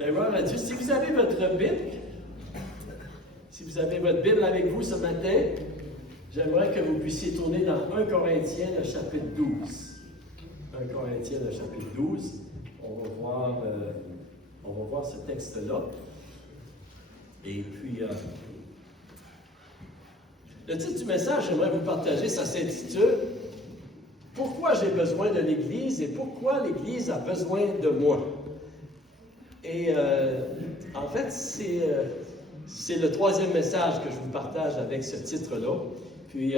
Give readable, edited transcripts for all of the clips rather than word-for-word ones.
Bien, gloire à Dieu. Si vous avez votre Bible avec vous ce matin, j'aimerais que vous puissiez tourner dans 1 Corinthiens, le chapitre 12. 1 Corinthiens, le chapitre 12. On va voir ce texte-là. Et puis, le titre du message, j'aimerais vous partager, ça s'intitule « Pourquoi j'ai besoin de l'Église et pourquoi l'Église a besoin de moi ?» Et en fait, c'est le troisième message que je vous partage avec ce titre-là. Puis,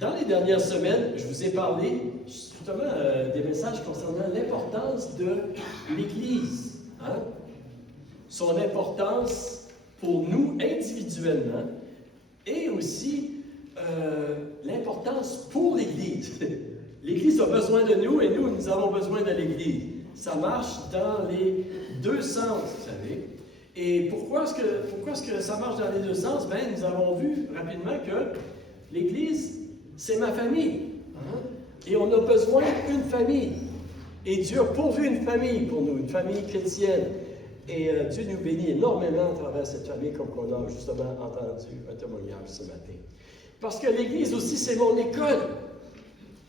dans les dernières semaines, je vous ai parlé justement des messages concernant l'importance de l'Église. Hein? Son importance pour nous individuellement et aussi l'importance pour l'Église. L'Église a besoin de nous et nous avons besoin de l'Église. Ça marche dans les deux sens, vous savez. Et pourquoi est-ce que ça marche dans les deux sens? Bien, nous avons vu rapidement que l'Église, c'est ma famille. Hein? Et on a besoin d'une famille. Et Dieu a pourvu une famille pour nous, une famille chrétienne. Et Dieu nous bénit énormément à travers cette famille, comme on a justement entendu un témoignage ce matin. Parce que l'Église aussi, c'est mon école.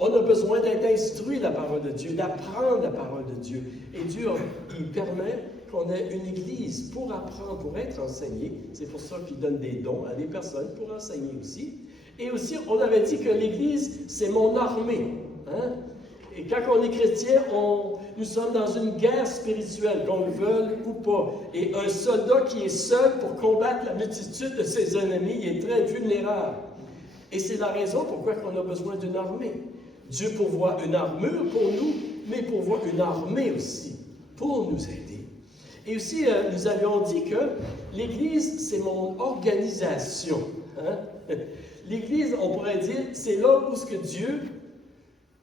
On a besoin d'être instruit de la parole de Dieu, d'apprendre la parole de Dieu. Et Dieu, il permet qu'on ait une Église pour apprendre, pour être enseigné. C'est pour ça qu'il donne des dons à des personnes pour enseigner aussi. Et aussi, on avait dit que l'Église, c'est mon armée. Hein? Et quand on est chrétien, nous sommes dans une guerre spirituelle, qu'on le veuille ou pas. Et un soldat qui est seul pour combattre la multitude de ses ennemis, il est très vulnérable. Et c'est la raison pourquoi on a besoin d'une armée. Dieu pourvoit une armure pour nous, mais pourvoit une armée aussi pour nous aider. Et aussi, nous avions dit que l'Église, c'est mon organisation. Hein? L'Église, on pourrait dire, c'est là où ce que Dieu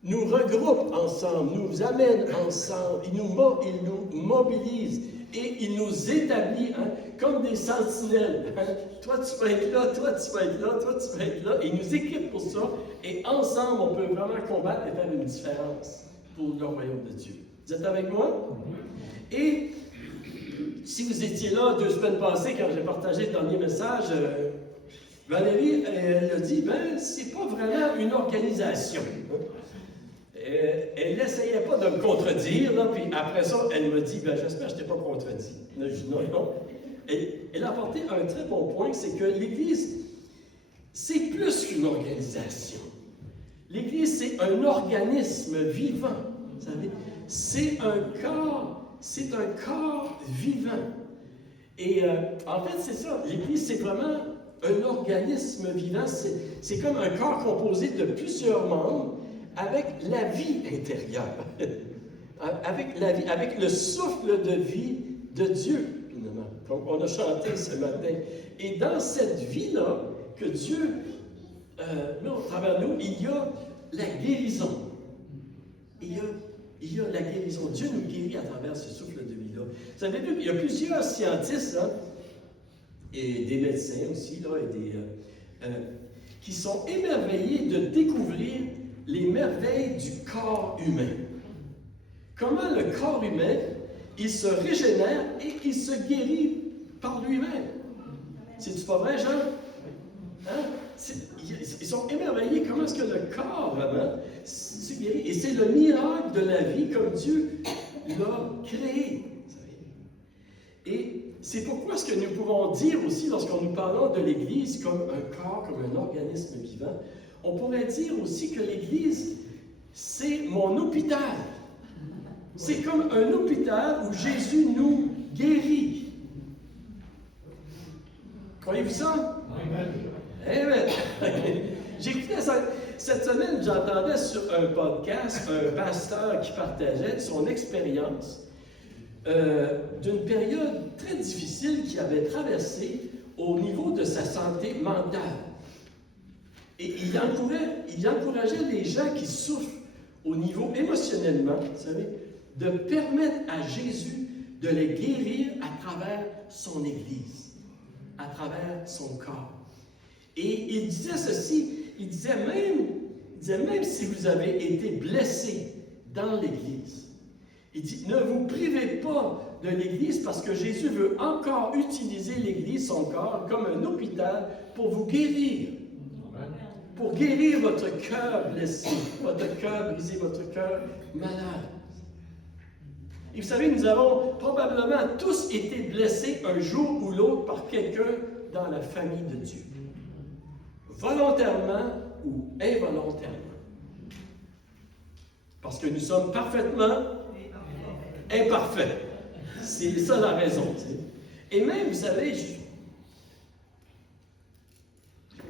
nous regroupe ensemble, nous amène ensemble, il nous mobilise et il nous établit hein, comme des sentinelles. Hein? Toi, tu vas être là, toi, tu vas être là, toi, tu vas être là. Et il nous équipe pour ça. Et ensemble, on peut vraiment combattre et faire une différence pour le royaume de Dieu. Vous êtes avec moi? Et si vous étiez là 2 semaines passées, quand j'ai partagé le dernier message, Valérie, elle a dit, ben, c'est pas vraiment une organisation. Elle n'essayait pas de me contredire, là, puis après ça, elle me dit, ben, j'espère que je ne t'ai pas contredit. Là, je dis non. Elle a apporté un très bon point, c'est que l'Église, c'est plus qu'une organisation. L'Église, c'est un organisme vivant, vous savez. C'est un corps vivant. Et en fait, c'est ça, l'Église, c'est vraiment un organisme vivant. C'est comme un corps composé de plusieurs membres, avec la vie intérieure, avec le souffle de vie de Dieu, finalement, comme on a chanté ce matin. Et dans cette vie-là, que Dieu met au travers de nous, il y a la guérison. Il y a la guérison. Dieu nous guérit à travers ce souffle de vie-là. Vous savez, il y a plusieurs scientifiques, hein, et des médecins aussi, là, et qui sont émerveillés de découvrir les merveilles du corps humain. Comment le corps humain, il se régénère et il se guérit par lui-même. C'est-tu pas vrai, Jean? Hein? Ils sont émerveillés comment est-ce que le corps, vraiment, se guérit. Et c'est le miracle de la vie comme Dieu l'a créé. Et c'est pourquoi est-ce que nous pouvons dire aussi, lorsqu'on nous parlons de l'Église comme un corps, comme un organisme vivant, on pourrait dire aussi que l'Église, c'est mon hôpital. C'est comme un hôpital où Jésus nous guérit. Croyez-vous ça? Amen. Amen. J'écoutais ça. Cette semaine, j'entendais sur un podcast un pasteur qui partageait son expérience d'une période très difficile qu'il avait traversée au niveau de sa santé mentale. Et il encourageait les gens qui souffrent au niveau émotionnellement, vous savez, de permettre à Jésus de les guérir à travers son Église, à travers son corps. Et il disait ceci, il disait même si vous avez été blessé dans l'Église, Il dit, ne vous privez pas de l'Église parce que Jésus veut encore utiliser l'Église, son corps, comme un hôpital pour vous guérir. Pour guérir votre cœur blessé, votre cœur brisé, votre cœur malade. Et vous savez, nous avons probablement tous été blessés un jour ou l'autre par quelqu'un dans la famille de Dieu. Volontairement ou involontairement. Parce que nous sommes parfaitement imparfaits. C'est ça la raison. Et même, vous savez,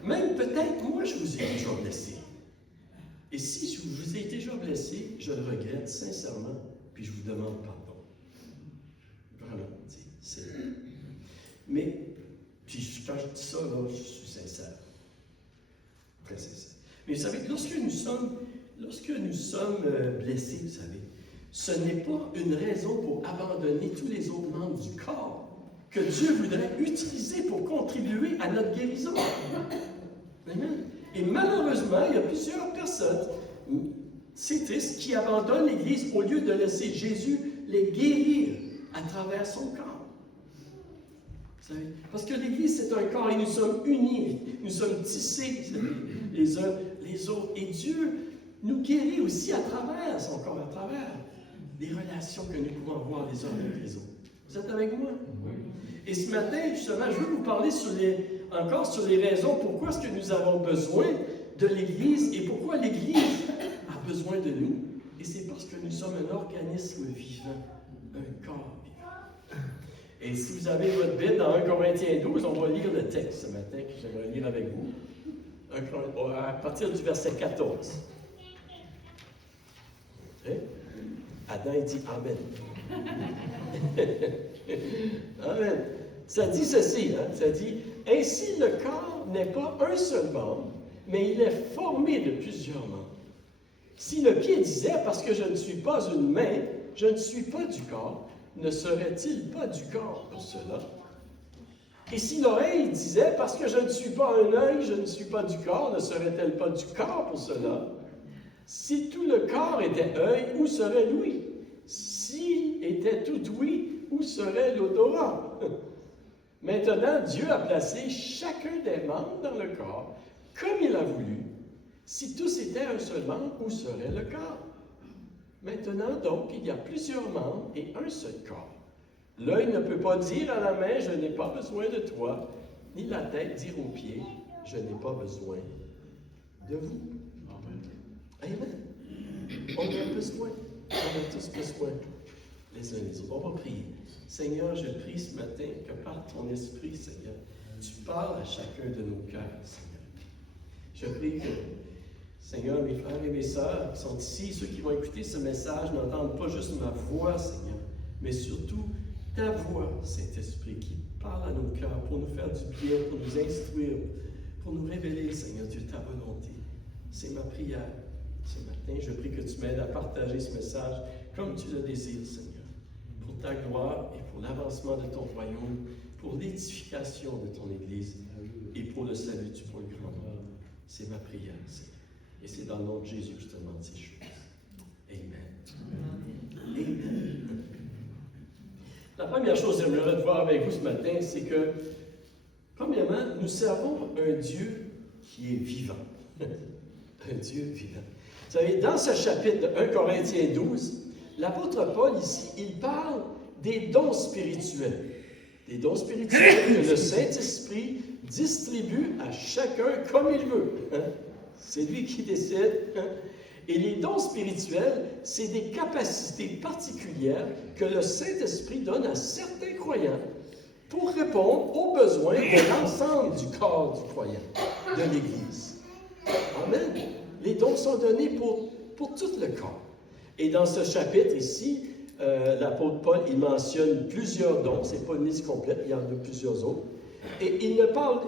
même peut-être, moi, je vous ai déjà blessé. Et si je vous ai déjà blessé, je le regrette sincèrement, puis je vous demande pardon. Vraiment, c'est... Mais, puis quand je dis ça, là, je suis sincère. Très sincère. Mais vous savez, lorsque nous sommes blessés, vous savez, ce n'est pas une raison pour abandonner tous les autres membres du corps que Dieu voudrait utiliser pour contribuer à notre guérison. Amen. Et malheureusement, il y a plusieurs personnes, c'est triste, qui abandonnent l'Église au lieu de laisser Jésus les guérir à travers son corps. Vous savez? Parce que l'Église, c'est un corps et nous sommes unis, nous sommes tissés les uns les autres. Et Dieu nous guérit aussi à travers son corps, à travers les relations que nous pouvons avoir les uns avec les autres. Vous êtes avec moi? Oui. Et ce matin, justement, je veux vous parler encore sur les raisons pourquoi est-ce que nous avons besoin de l'Église et pourquoi l'Église a besoin de nous. Et c'est parce que nous sommes un organisme vivant, un corps vivant. Et si vous avez votre Bible dans 1 Corinthiens 12, on va lire le texte ce matin que j'aimerais lire avec vous. À partir du verset 14. Okay? Adam, il dit Amen. Amen. Ça dit ceci, hein? Ça dit, ainsi le corps n'est pas un seul membre, mais il est formé de plusieurs membres. Si le pied disait, parce que je ne suis pas une main, je ne suis pas du corps, ne serait-il pas du corps pour cela? Et si l'oreille disait, parce que je ne suis pas un œil, je ne suis pas du corps, ne serait-elle pas du corps pour cela? Si tout le corps était œil, où serait l'ouïe? S'il était tout ouïe, où serait l'odorat? Maintenant, Dieu a placé chacun des membres dans le corps comme il a voulu. Si tous étaient un seul membre, où serait le corps? Maintenant, donc, il y a plusieurs membres et un seul corps. L'œil ne peut pas dire à la main, je n'ai pas besoin de toi, ni la tête dire aux pieds, je n'ai pas besoin de vous. Amen. On a besoin. On a tous besoin les uns les autres. On va prier. Seigneur, je prie ce matin que par ton esprit, Seigneur, tu parles à chacun de nos cœurs, Seigneur. Je prie que, Seigneur, mes frères et mes sœurs qui sont ici, ceux qui vont écouter ce message, n'entendent pas juste ma voix, Seigneur, mais surtout ta voix, Saint-Esprit, qui parle à nos cœurs pour nous faire du bien, pour nous instruire, pour nous révéler, Seigneur Dieu, ta volonté. C'est ma prière. Ce matin, je prie que tu m'aides à partager ce message comme tu le désires, Seigneur, pour ta gloire et pour l'avancement de ton royaume, pour l'édification de ton Église et pour le salut du pour le grand nombre. C'est ma prière, Seigneur. Et c'est dans le nom de Jésus que je te demande ces choses. Amen. Amen. La première chose que j'aimerais voir avec vous ce matin, c'est que, premièrement, nous servons un Dieu qui est vivant. Un Dieu vivant. Vous savez, dans ce chapitre de 1 Corinthiens 12, l'apôtre Paul, ici, il parle des dons spirituels. Des dons spirituels que le Saint-Esprit distribue à chacun comme il veut. C'est lui qui décide. Et les dons spirituels, c'est des capacités particulières que le Saint-Esprit donne à certains croyants pour répondre aux besoins de l'ensemble du corps du croyant, de l'Église. Amen. Les dons sont donnés pour tout le corps. Et dans ce chapitre ici, l'apôtre Paul, il mentionne plusieurs dons. Ce n'est pas une liste complète, il y en a plusieurs autres. Et il ne parle...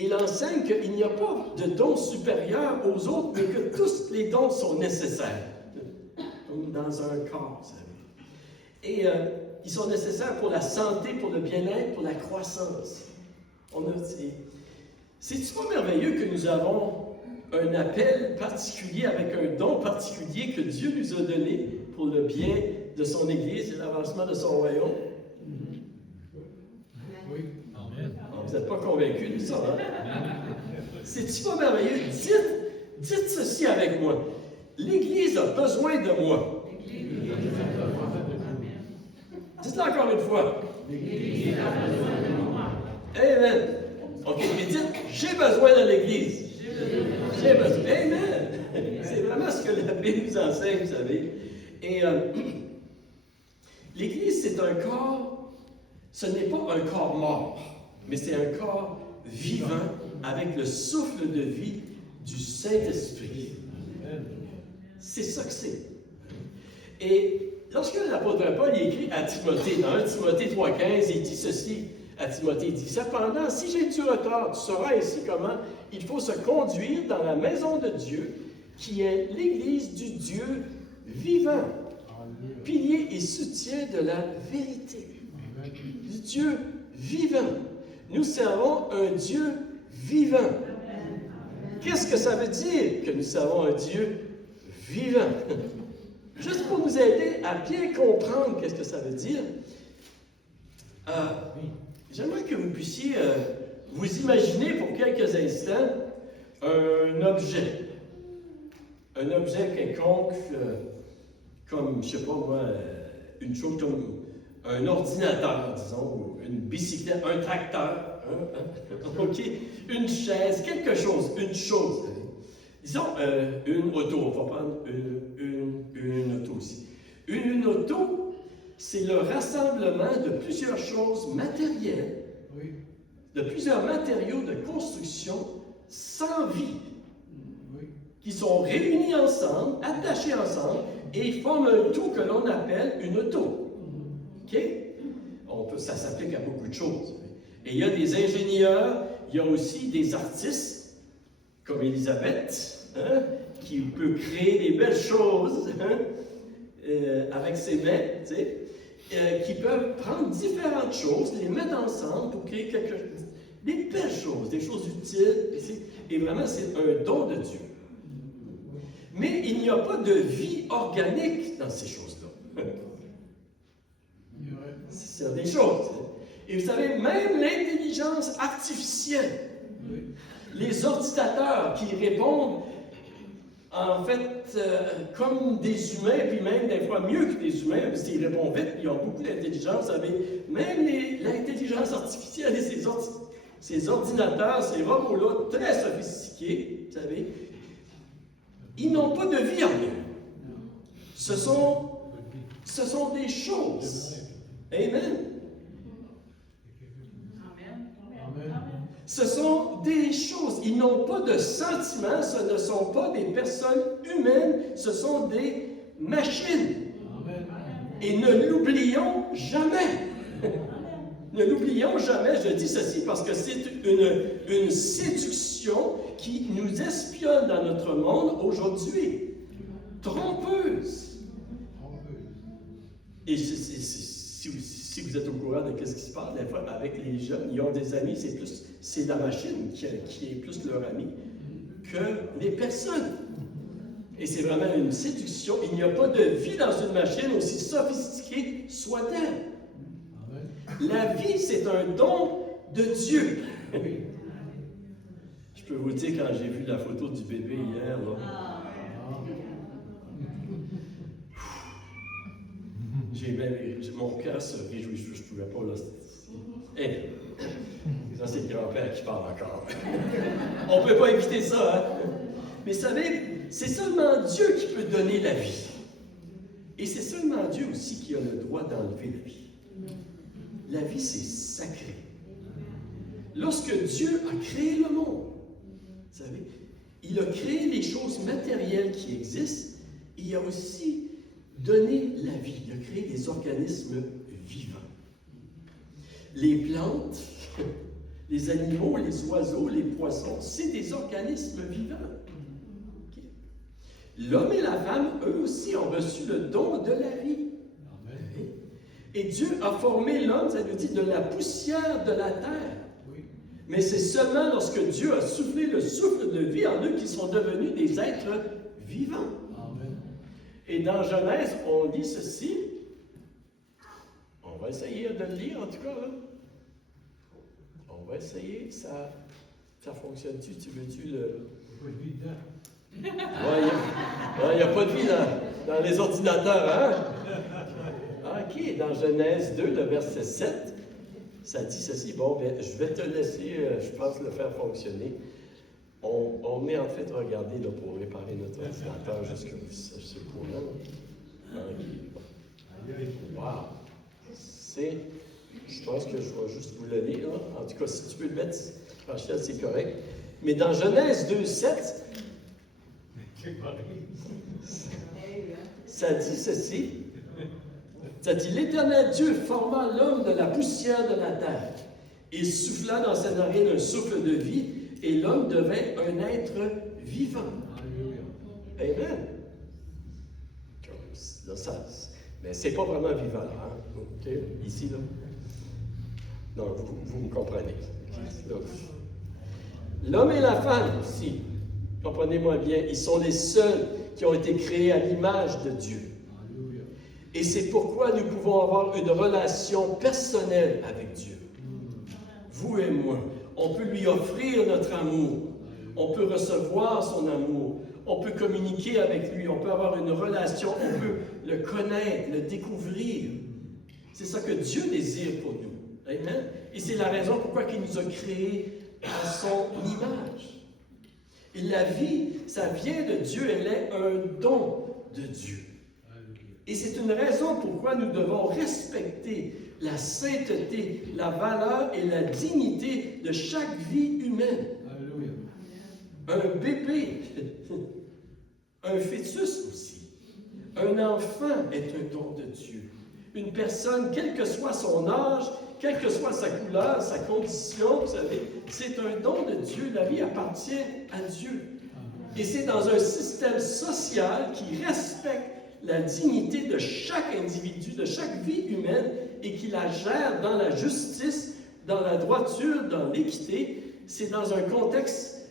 Il enseigne qu'il n'y a pas de dons supérieurs aux autres, mais que tous les dons sont nécessaires. Comme dans un corps, vous savez. Et ils sont nécessaires pour la santé, pour le bien-être, pour la croissance. C'est-tu pas merveilleux que nous avons un appel particulier avec un don particulier que Dieu nous a donné pour le bien de son Église et l'avancement de son royaume? Oui. Amen. Vous n'êtes pas convaincus de ça, hein? C'est-tu pas merveilleux? Dites ceci avec moi. L'Église a besoin de moi. Dites-le encore une fois. L'Église a besoin de moi. Amen. OK, mais dites, j'ai besoin de l'Église. J'ai besoin. Amen. C'est vraiment ce que la Bible nous enseigne, vous savez. Et l'Église, c'est un corps, ce n'est pas un corps mort, mais c'est un corps vivant avec le souffle de vie du Saint-Esprit. C'est ça que c'est. Et lorsque l'apôtre Paul écrit à Timothée, dans 1 Timothée 3,15, il dit ceci à Timothée, il dit « Cependant, si j'ai du retard, tu sauras ainsi comment il faut se conduire dans la maison de Dieu, qui est l'Église du Dieu vivant, pilier et soutien de la vérité. » Du Dieu vivant. Nous servons un Dieu vivant. Qu'est-ce que ça veut dire que nous servons un Dieu vivant? Juste pour nous aider à bien comprendre qu'est-ce que ça veut dire, j'aimerais que vous puissiez vous imaginer pour quelques instants un objet quelconque, comme, je ne sais pas moi, une chose comme un ordinateur, disons, une bicyclette, un tracteur, OK, une chaise, quelque chose, une chose. Disons une auto, on va prendre une auto aussi. Une auto, c'est le rassemblement de plusieurs choses matérielles, de plusieurs matériaux de construction sans vie, qui sont réunis ensemble, attachés ensemble, et forment un tout que l'on appelle une auto. OK? Ça s'applique à beaucoup de choses. Et il y a des ingénieurs, il y a aussi des artistes, comme Élisabeth, qui peut créer des belles choses avec ses mains, tu sais, qui peuvent prendre différentes choses, les mettre ensemble pour créer des belles choses, des choses utiles. Et vraiment, c'est un don de Dieu. Mais il n'y a pas de vie organique dans ces choses-là. C'est des choses. Et vous savez, même l'intelligence artificielle, les ordinateurs qui répondent en fait comme des humains, puis même des fois mieux que des humains, parce qu'ils répondent vite, ils ont beaucoup d'intelligence, vous savez, même l'intelligence artificielle et ces ordinateurs, ces robots-là très sophistiqués, vous savez, ils n'ont pas de vie en eux. Ce sont des choses. Amen. Ce sont des choses. Ils n'ont pas de sentiments, ce ne sont pas des personnes humaines, ce sont des machines. Amen. Et ne l'oublions jamais. Ne l'oublions jamais, je dis ceci parce que c'est une séduction qui nous espionne dans notre monde aujourd'hui. Trompeuse. Et si vous êtes au courant de ce qui se passe, des fois, avec les jeunes, ils ont des amis, c'est la machine qui est plus leur ami que les personnes. Et c'est vraiment une séduction. Il n'y a pas de vie dans une machine aussi sophistiquée soit-elle. La vie, c'est un don de Dieu. Je peux vous dire, quand j'ai vu la photo du bébé hier, là, mon cœur se réjouit, je ne pouvais pas, là. Ça, c'est le grand-père qui parle encore. On ne peut pas éviter ça, hein? Mais vous savez, c'est seulement Dieu qui peut donner la vie. Et c'est seulement Dieu aussi qui a le droit d'enlever la vie. La vie, c'est sacré. Lorsque Dieu a créé le monde, vous savez, il a créé les choses matérielles qui existent, et il a aussi donné la vie. Il a créé des organismes vivants. Les plantes, les animaux, les oiseaux, les poissons, c'est des organismes vivants. Okay. L'homme et la femme, eux aussi, ont reçu le don de la vie. Et Dieu a formé l'homme, ça veut dire, de la poussière de la terre. Mais c'est seulement lorsque Dieu a soufflé le souffle de vie en eux qu'ils sont devenus des êtres vivants. Amen. Et dans Genèse, on dit ceci. On va essayer de le lire, en tout cas, là. On va essayer. Ça fonctionne-tu? Tu veux-tu le... Pas de vie dedans. Il n'y a pas de vie dans les ordinateurs, hein? OK, dans Genèse 2, le verset 7, ça dit ceci. Bon, bien, je vais te laisser, je pense, le faire fonctionner. On est en train de regarder là, pour réparer notre ordinateur jusqu'à ce point-là. Wow! Je pense que je vais juste vous le lire. En tout cas, si tu peux le mettre, Rachel, c'est correct. Mais dans Genèse 2, 7, ça dit ceci. Ça dit, l'Éternel Dieu forma l'homme de la poussière de la terre. Il souffla dans sa narine un souffle de vie, et l'homme devint un être vivant. Amen. Mais c'est pas vraiment vivant, là. Hein? Okay? Ici, là. Non, vous me comprenez. L'homme et la femme aussi, comprenez-moi bien, ils sont les seuls qui ont été créés à l'image de Dieu. Et c'est pourquoi nous pouvons avoir une relation personnelle avec Dieu. Vous et moi. On peut lui offrir notre amour. On peut recevoir son amour. On peut communiquer avec lui. On peut avoir une relation. On peut le connaître, le découvrir. C'est ça que Dieu désire pour nous. Amen. Et c'est la raison pourquoi il nous a créés à son image. Et la vie, ça vient de Dieu. Elle est un don de Dieu. Et c'est une raison pourquoi nous devons respecter la sainteté, la valeur et la dignité de chaque vie humaine. Alléluia. Un bébé, un fœtus aussi, un enfant est un don de Dieu. Une personne, quel que soit son âge, quelle que soit sa couleur, sa condition, vous savez, c'est un don de Dieu. La vie appartient à Dieu. Et c'est dans un système social qui respecte la dignité de chaque individu, de chaque vie humaine, et qui la gère dans la justice, dans la droiture, dans l'équité. C'est dans un contexte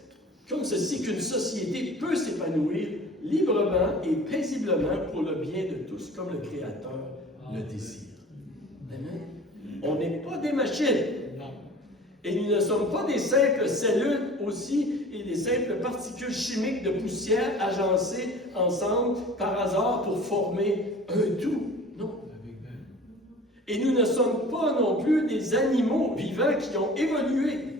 comme ceci qu'une société peut s'épanouir librement et paisiblement pour le bien de tous, comme le Créateur le désire. Amen. On n'est pas des machines. Et nous ne sommes pas des simples cellules aussi et des simples particules chimiques de poussière agencées ensemble par hasard pour former un tout. Non. Et nous ne sommes pas non plus des animaux vivants qui ont évolué.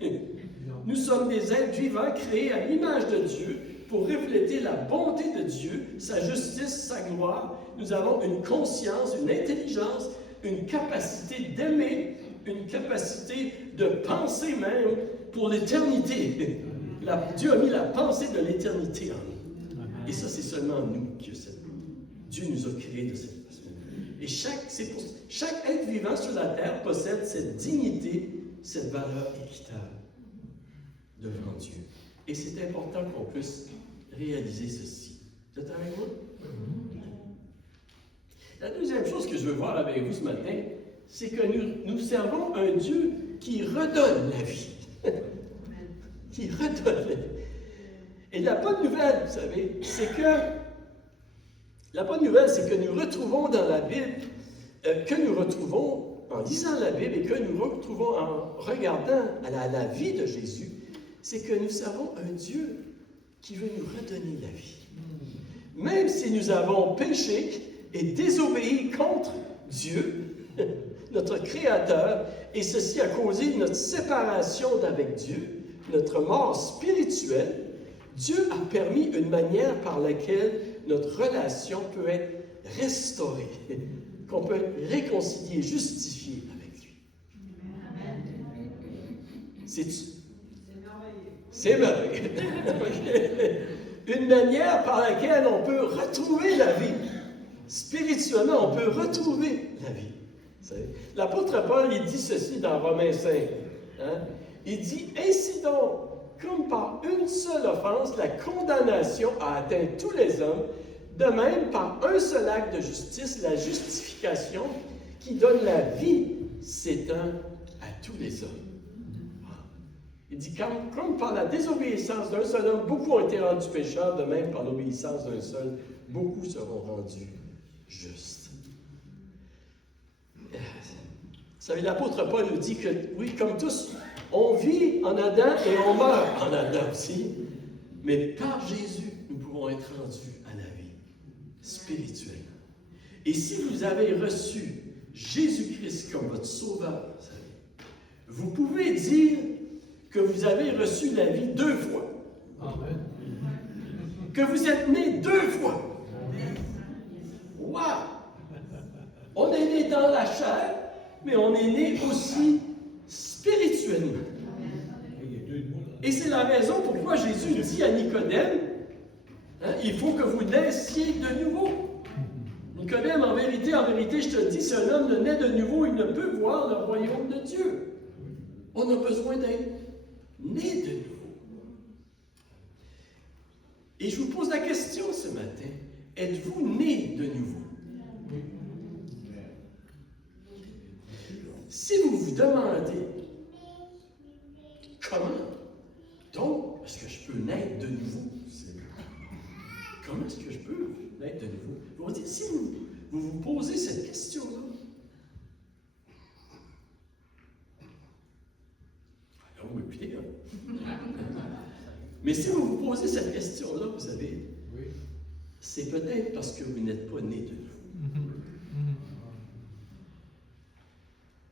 Nous sommes des êtres vivants créés à l'image de Dieu pour refléter la bonté de Dieu, sa justice, sa gloire. Nous avons une conscience, une intelligence, une capacité d'aimer, une capacité de penser même pour l'éternité. Dieu a mis la pensée de l'éternité en nous. Et ça, c'est seulement nous que Dieu nous a créés de cette façon. Et chaque être vivant sur la terre possède cette dignité, cette valeur équitable devant Dieu. Et c'est important qu'on puisse réaliser ceci. Vous êtes avec moi? La deuxième chose que je veux voir avec vous ce matin, c'est que nous servons un Dieu qui redonne la vie. Qui redonne la vie. Et la bonne nouvelle, vous savez, c'est que nous retrouvons dans la Bible, que nous retrouvons en lisant la Bible et que nous retrouvons en regardant à la vie de Jésus, c'est que nous servons un Dieu qui veut nous redonner la vie. Même si nous avons péché et désobéi contre Dieu, notre Créateur, et ceci a causé notre séparation d'avec Dieu, notre mort spirituelle, Dieu a permis une manière par laquelle notre relation peut être restaurée, qu'on peut être réconcilié, justifié avec lui. C'est merveilleux. Une manière par laquelle on peut retrouver la vie. Spirituellement, on peut retrouver la vie. L'apôtre Paul, il dit ceci dans Romains 5. Hein? Il dit, ainsi donc, comme par une seule offense, la condamnation a atteint tous les hommes, de même, par un seul acte de justice, la justification qui donne la vie s'étend à tous les hommes. Il dit, comme par la désobéissance d'un seul homme, beaucoup ont été rendus pécheurs, de même par l'obéissance d'un seul, beaucoup seront rendus justes. Vous savez, l'apôtre Paul nous dit que, oui, comme tous, on vit en Adam et on meurt en Adam aussi, mais par Jésus, nous pouvons être rendus à la vie spirituelle. Et si vous avez reçu Jésus-Christ comme votre sauveur, vous savez, vous pouvez dire que vous avez reçu la vie 2 fois. Amen. Que vous êtes né 2 fois. Wow! On est né dans la chair, mais on est né aussi spirituellement. Et c'est la raison pourquoi Jésus dit à Nicodème, il faut que vous naissiez de nouveau. Nicodème, en vérité, je te le dis, si un homme ne naît de nouveau, il ne peut voir le royaume de Dieu. On a besoin d'être né de nouveau. Et je vous pose la question ce matin, êtes-vous né de nouveau? Si vous vous demandez, comment donc est-ce que je peux naître de nouveau? Comment est-ce que je peux naître de nouveau? Vous dites, si vous posez cette question-là, alors vous m'écoutez, mais si vous vous posez cette question-là, vous savez, c'est peut-être parce que vous n'êtes pas né de nouveau.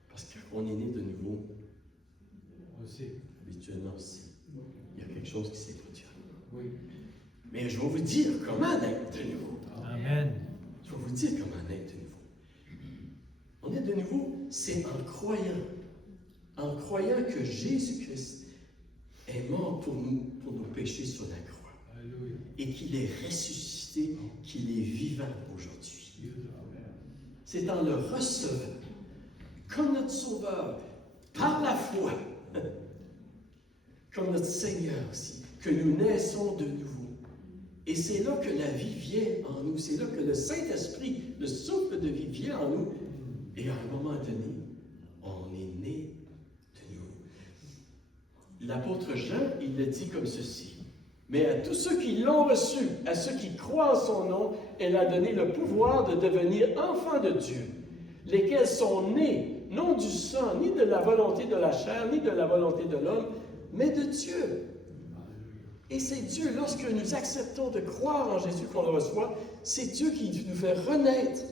Parce qu'on est né de nouveau, habituellement aussi. Il y a quelque chose qui s'est produit. Mais je vais vous dire comment naître de nouveau. Amen. Je vais vous dire comment naître de nouveau. On est de nouveau, c'est en croyant que Jésus-Christ est mort pour nos péchés sur la croix. Alléluia. Et qu'il est ressuscité, qu'il est vivant aujourd'hui. C'est en le recevant comme notre Sauveur, par la foi, comme notre Seigneur aussi, que nous naissons de nouveau. Et c'est là que la vie vient en nous, c'est là que le Saint-Esprit, le souffle de vie vient en nous. Et à un moment donné, on est né de nouveau. L'apôtre Jean, il le dit comme ceci. Mais à tous ceux qui l'ont reçu, à ceux qui croient en son nom, elle a donné le pouvoir de devenir enfants de Dieu, lesquels sont nés, non du sang, ni de la volonté de la chair, ni de la volonté de l'homme, mais de Dieu. Et c'est Dieu, lorsque nous acceptons de croire en Jésus qu'on le reçoit, c'est Dieu qui nous fait renaître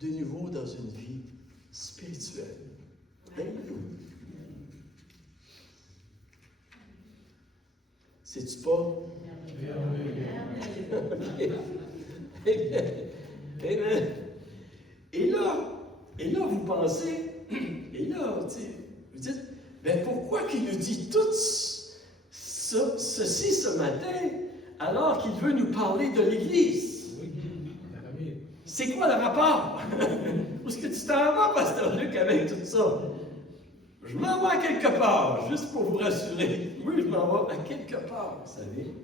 de nouveau dans une vie spirituelle. Amen. C'est-tu pas? Amen. Amen. Et là, vous pensez, et là, vous dites, ben pourquoi qu'il nous dit tout ceci ce matin, alors qu'il veut nous parler de l'Église? C'est quoi le rapport? Où est-ce que tu t'en vas, Pasteur Luc, avec tout ça? Je m'en vais à quelque part, juste pour vous rassurer. Oui, je m'en vais à quelque part, vous savez.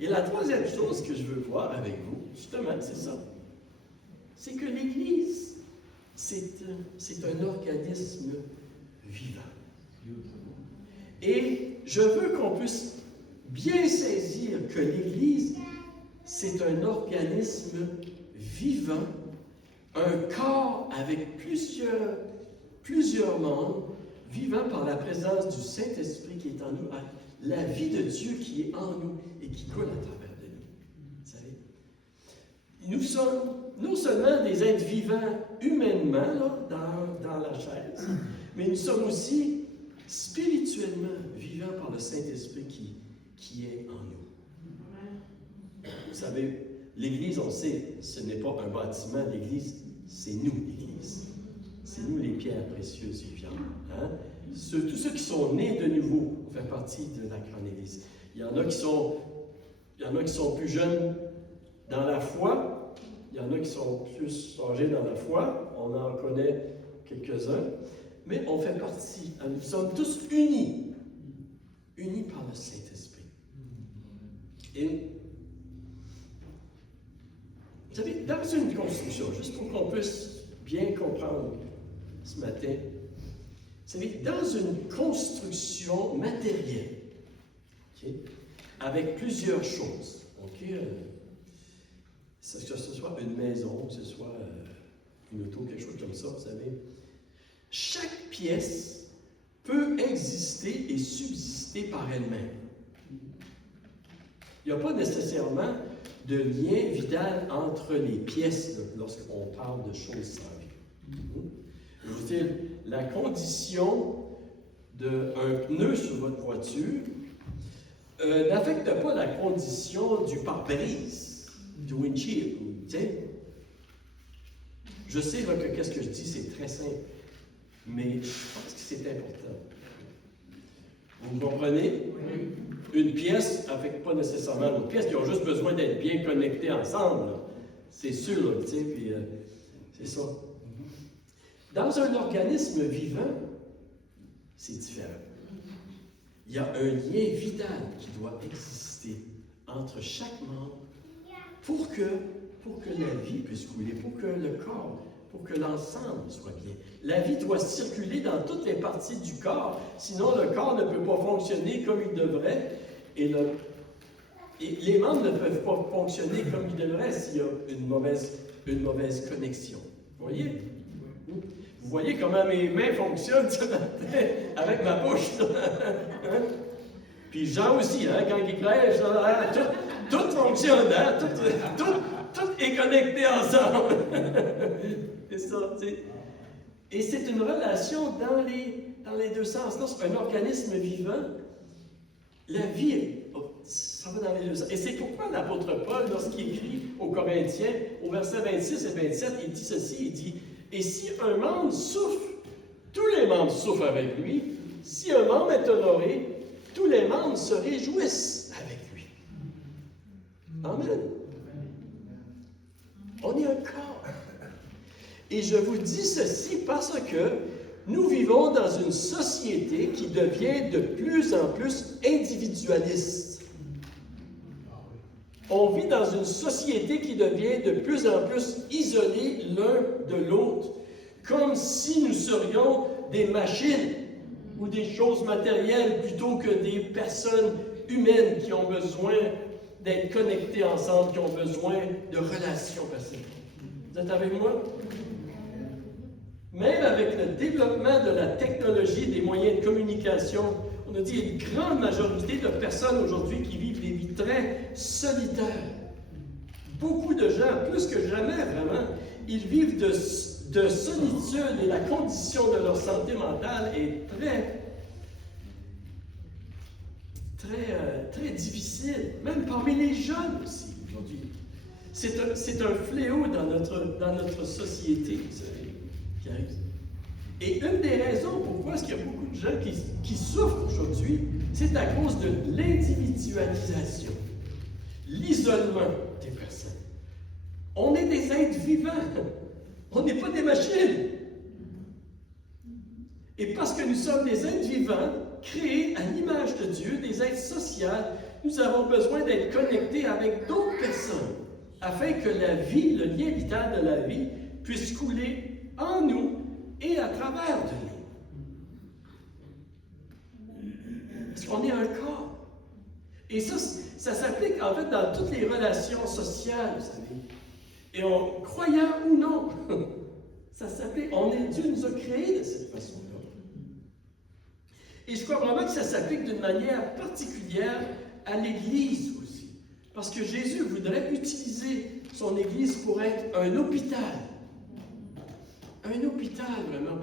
Et la troisième chose que je veux voir avec vous, justement, c'est ça. C'est que l'Église, c'est un organisme vivant. Et je veux qu'on puisse bien saisir que l'Église, c'est un organisme vivant, un corps avec plusieurs membres, vivant par la présence du Saint-Esprit qui est en nous, la vie de Dieu qui est en nous et qui coule à travers de nous. Vous savez? Nous sommes non seulement des êtres vivants humainement, là, dans la chaise, mais nous sommes aussi spirituellement vivants par le Saint-Esprit qui est en nous. Vous savez, l'Église, on sait, ce n'est pas un bâtiment, l'Église, c'est nous, l'Église. C'est nous les pierres précieuses vivantes. Hein? Tous ceux qui sont nés de nouveau font partie de la grande Église. Il y en a qui sont plus jeunes dans la foi, il y en a qui sont plus âgés dans la foi, on en connaît quelques-uns, mais on fait partie, nous sommes tous unis par le Saint-Esprit. Et vous savez, dans une construction, juste pour qu'on puisse bien comprendre ce matin, savez, dans une construction matérielle, okay, avec plusieurs choses, okay, que ce soit une maison, que ce soit une auto, quelque chose comme ça, vous savez, chaque pièce peut exister et subsister par elle-même. Il n'y a pas nécessairement de lien vital entre les pièces lorsqu'on parle de choses sans vie. Je veux dire, la condition d'un pneu sur votre voiture n'affecte pas la condition du pare-brise, du windshield. Je sais là, que qu'est-ce que je dis, c'est très simple, mais je pense que c'est important. Vous me comprenez? Oui. Une pièce n'affecte pas nécessairement l'autre pièce, ils ont juste besoin d'être bien connectés ensemble. C'est sûr, tu sais, puis c'est ça. Dans un organisme vivant, c'est différent. Il y a un lien vital qui doit exister entre chaque membre pour que la vie puisse couler, pour que le corps, pour que l'ensemble soit bien. La vie doit circuler dans toutes les parties du corps, sinon le corps ne peut pas fonctionner comme il devrait, et les membres ne peuvent pas fonctionner comme ils devraient s'il y a une mauvaise connexion. Vous voyez? Vous voyez comment mes mains fonctionnent ce matin avec ma bouche. Hein? Puis Jean aussi, hein, quand il prêche, tout fonctionne, hein? Tout est connecté ensemble. C'est ça, tu sais. Et c'est une relation dans les deux sens. Lorsqu'un organisme vivant, la vie, ça va dans les deux sens. Et c'est pourquoi l'apôtre Paul, lorsqu'il écrit aux Corinthiens, au verset 26 et 27, il dit ceci, il dit « Et si un membre souffre, tous les membres souffrent avec lui. Si un membre est honoré, tous les membres se réjouissent avec lui. » Amen. On est un corps. Et je vous dis ceci parce que nous vivons dans une société qui devient de plus en plus individualiste. On vit dans une société qui devient de plus en plus isolée l'un de l'autre, comme si nous serions des machines ou des choses matérielles plutôt que des personnes humaines qui ont besoin d'être connectées ensemble, qui ont besoin de relations personnelles. Vous êtes avec moi? Même avec le développement de la technologie, des moyens de communication, on a dit une grande majorité de personnes aujourd'hui qui vivent des vies très solitaires. Beaucoup de gens, plus que jamais vraiment, ils vivent de solitude et la condition de leur santé mentale est très difficile, même parmi les jeunes aussi aujourd'hui. C'est un fléau dans notre société, vous savez. Et une des raisons pourquoi il y a beaucoup de gens qui souffrent aujourd'hui, c'est à cause de l'individualisation, l'isolement des personnes. On est des êtres vivants, on n'est pas des machines. Et parce que nous sommes des êtres vivants, créés à l'image de Dieu, des êtres sociaux, nous avons besoin d'être connectés avec d'autres personnes, afin que la vie, le lien vital de la vie, puisse couler en nous et à travers de nous. Parce qu'on est un corps. Et ça s'applique en fait dans toutes les relations sociales, vous savez. Et croyant ou non, ça s'applique. Dieu nous a créés de cette façon-là. Et je crois vraiment que ça s'applique d'une manière particulière à l'Église aussi. Parce que Jésus voudrait utiliser son Église pour être un hôpital. Un hôpital, vraiment,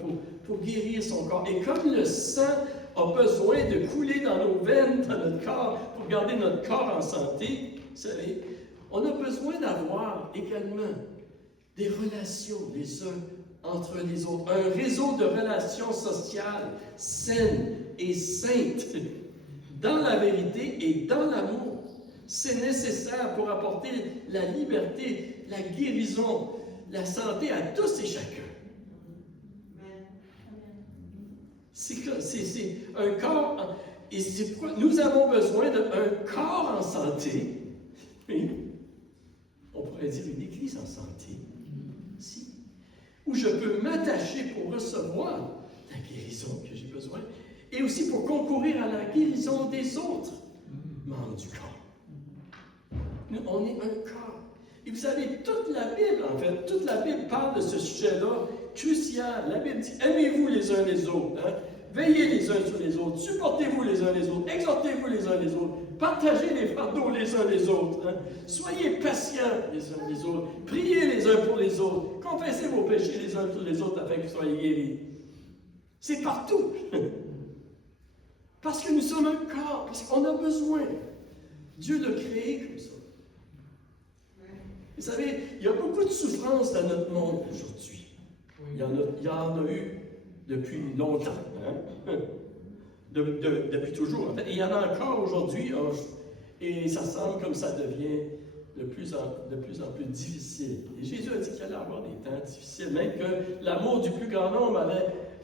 pour guérir son corps. Et comme le sang a besoin de couler dans nos veines, dans notre corps, pour garder notre corps en santé, vous savez, on a besoin d'avoir également des relations les uns entre les autres. Un réseau de relations sociales saines et saintes, dans la vérité et dans l'amour. C'est nécessaire pour apporter la liberté, la guérison, la santé à tous et chacun. C'est un corps, et c'est pourquoi nous avons besoin d'un corps en santé. Oui. On pourrait dire une église en santé. Si. Où je peux m'attacher pour recevoir la guérison que j'ai besoin, et aussi pour concourir à la guérison des autres membres du corps. Nous, on est un corps. Et vous savez, toute la Bible parle de ce sujet-là crucial. La Bible dit, aimez-vous les uns les autres, hein? Veillez les uns sur les autres, supportez-vous les uns les autres, exhortez-vous les uns les autres, partagez les fardeaux les uns les autres, hein? Soyez patients les uns les autres, priez les uns pour les autres, confessez vos péchés les uns pour les autres afin que vous soyez guéris. C'est partout. Parce que nous sommes un corps, parce qu'on a besoin. Dieu l'a créé comme ça. Vous savez, il y a beaucoup de souffrances dans notre monde aujourd'hui. Il y en a eu depuis longtemps. Hein? Depuis toujours. En fait, et il y en a encore aujourd'hui. Et ça semble comme ça devient de plus en plus difficile. Et Jésus a dit qu'il allait avoir des temps difficiles, même que l'amour du plus grand nombre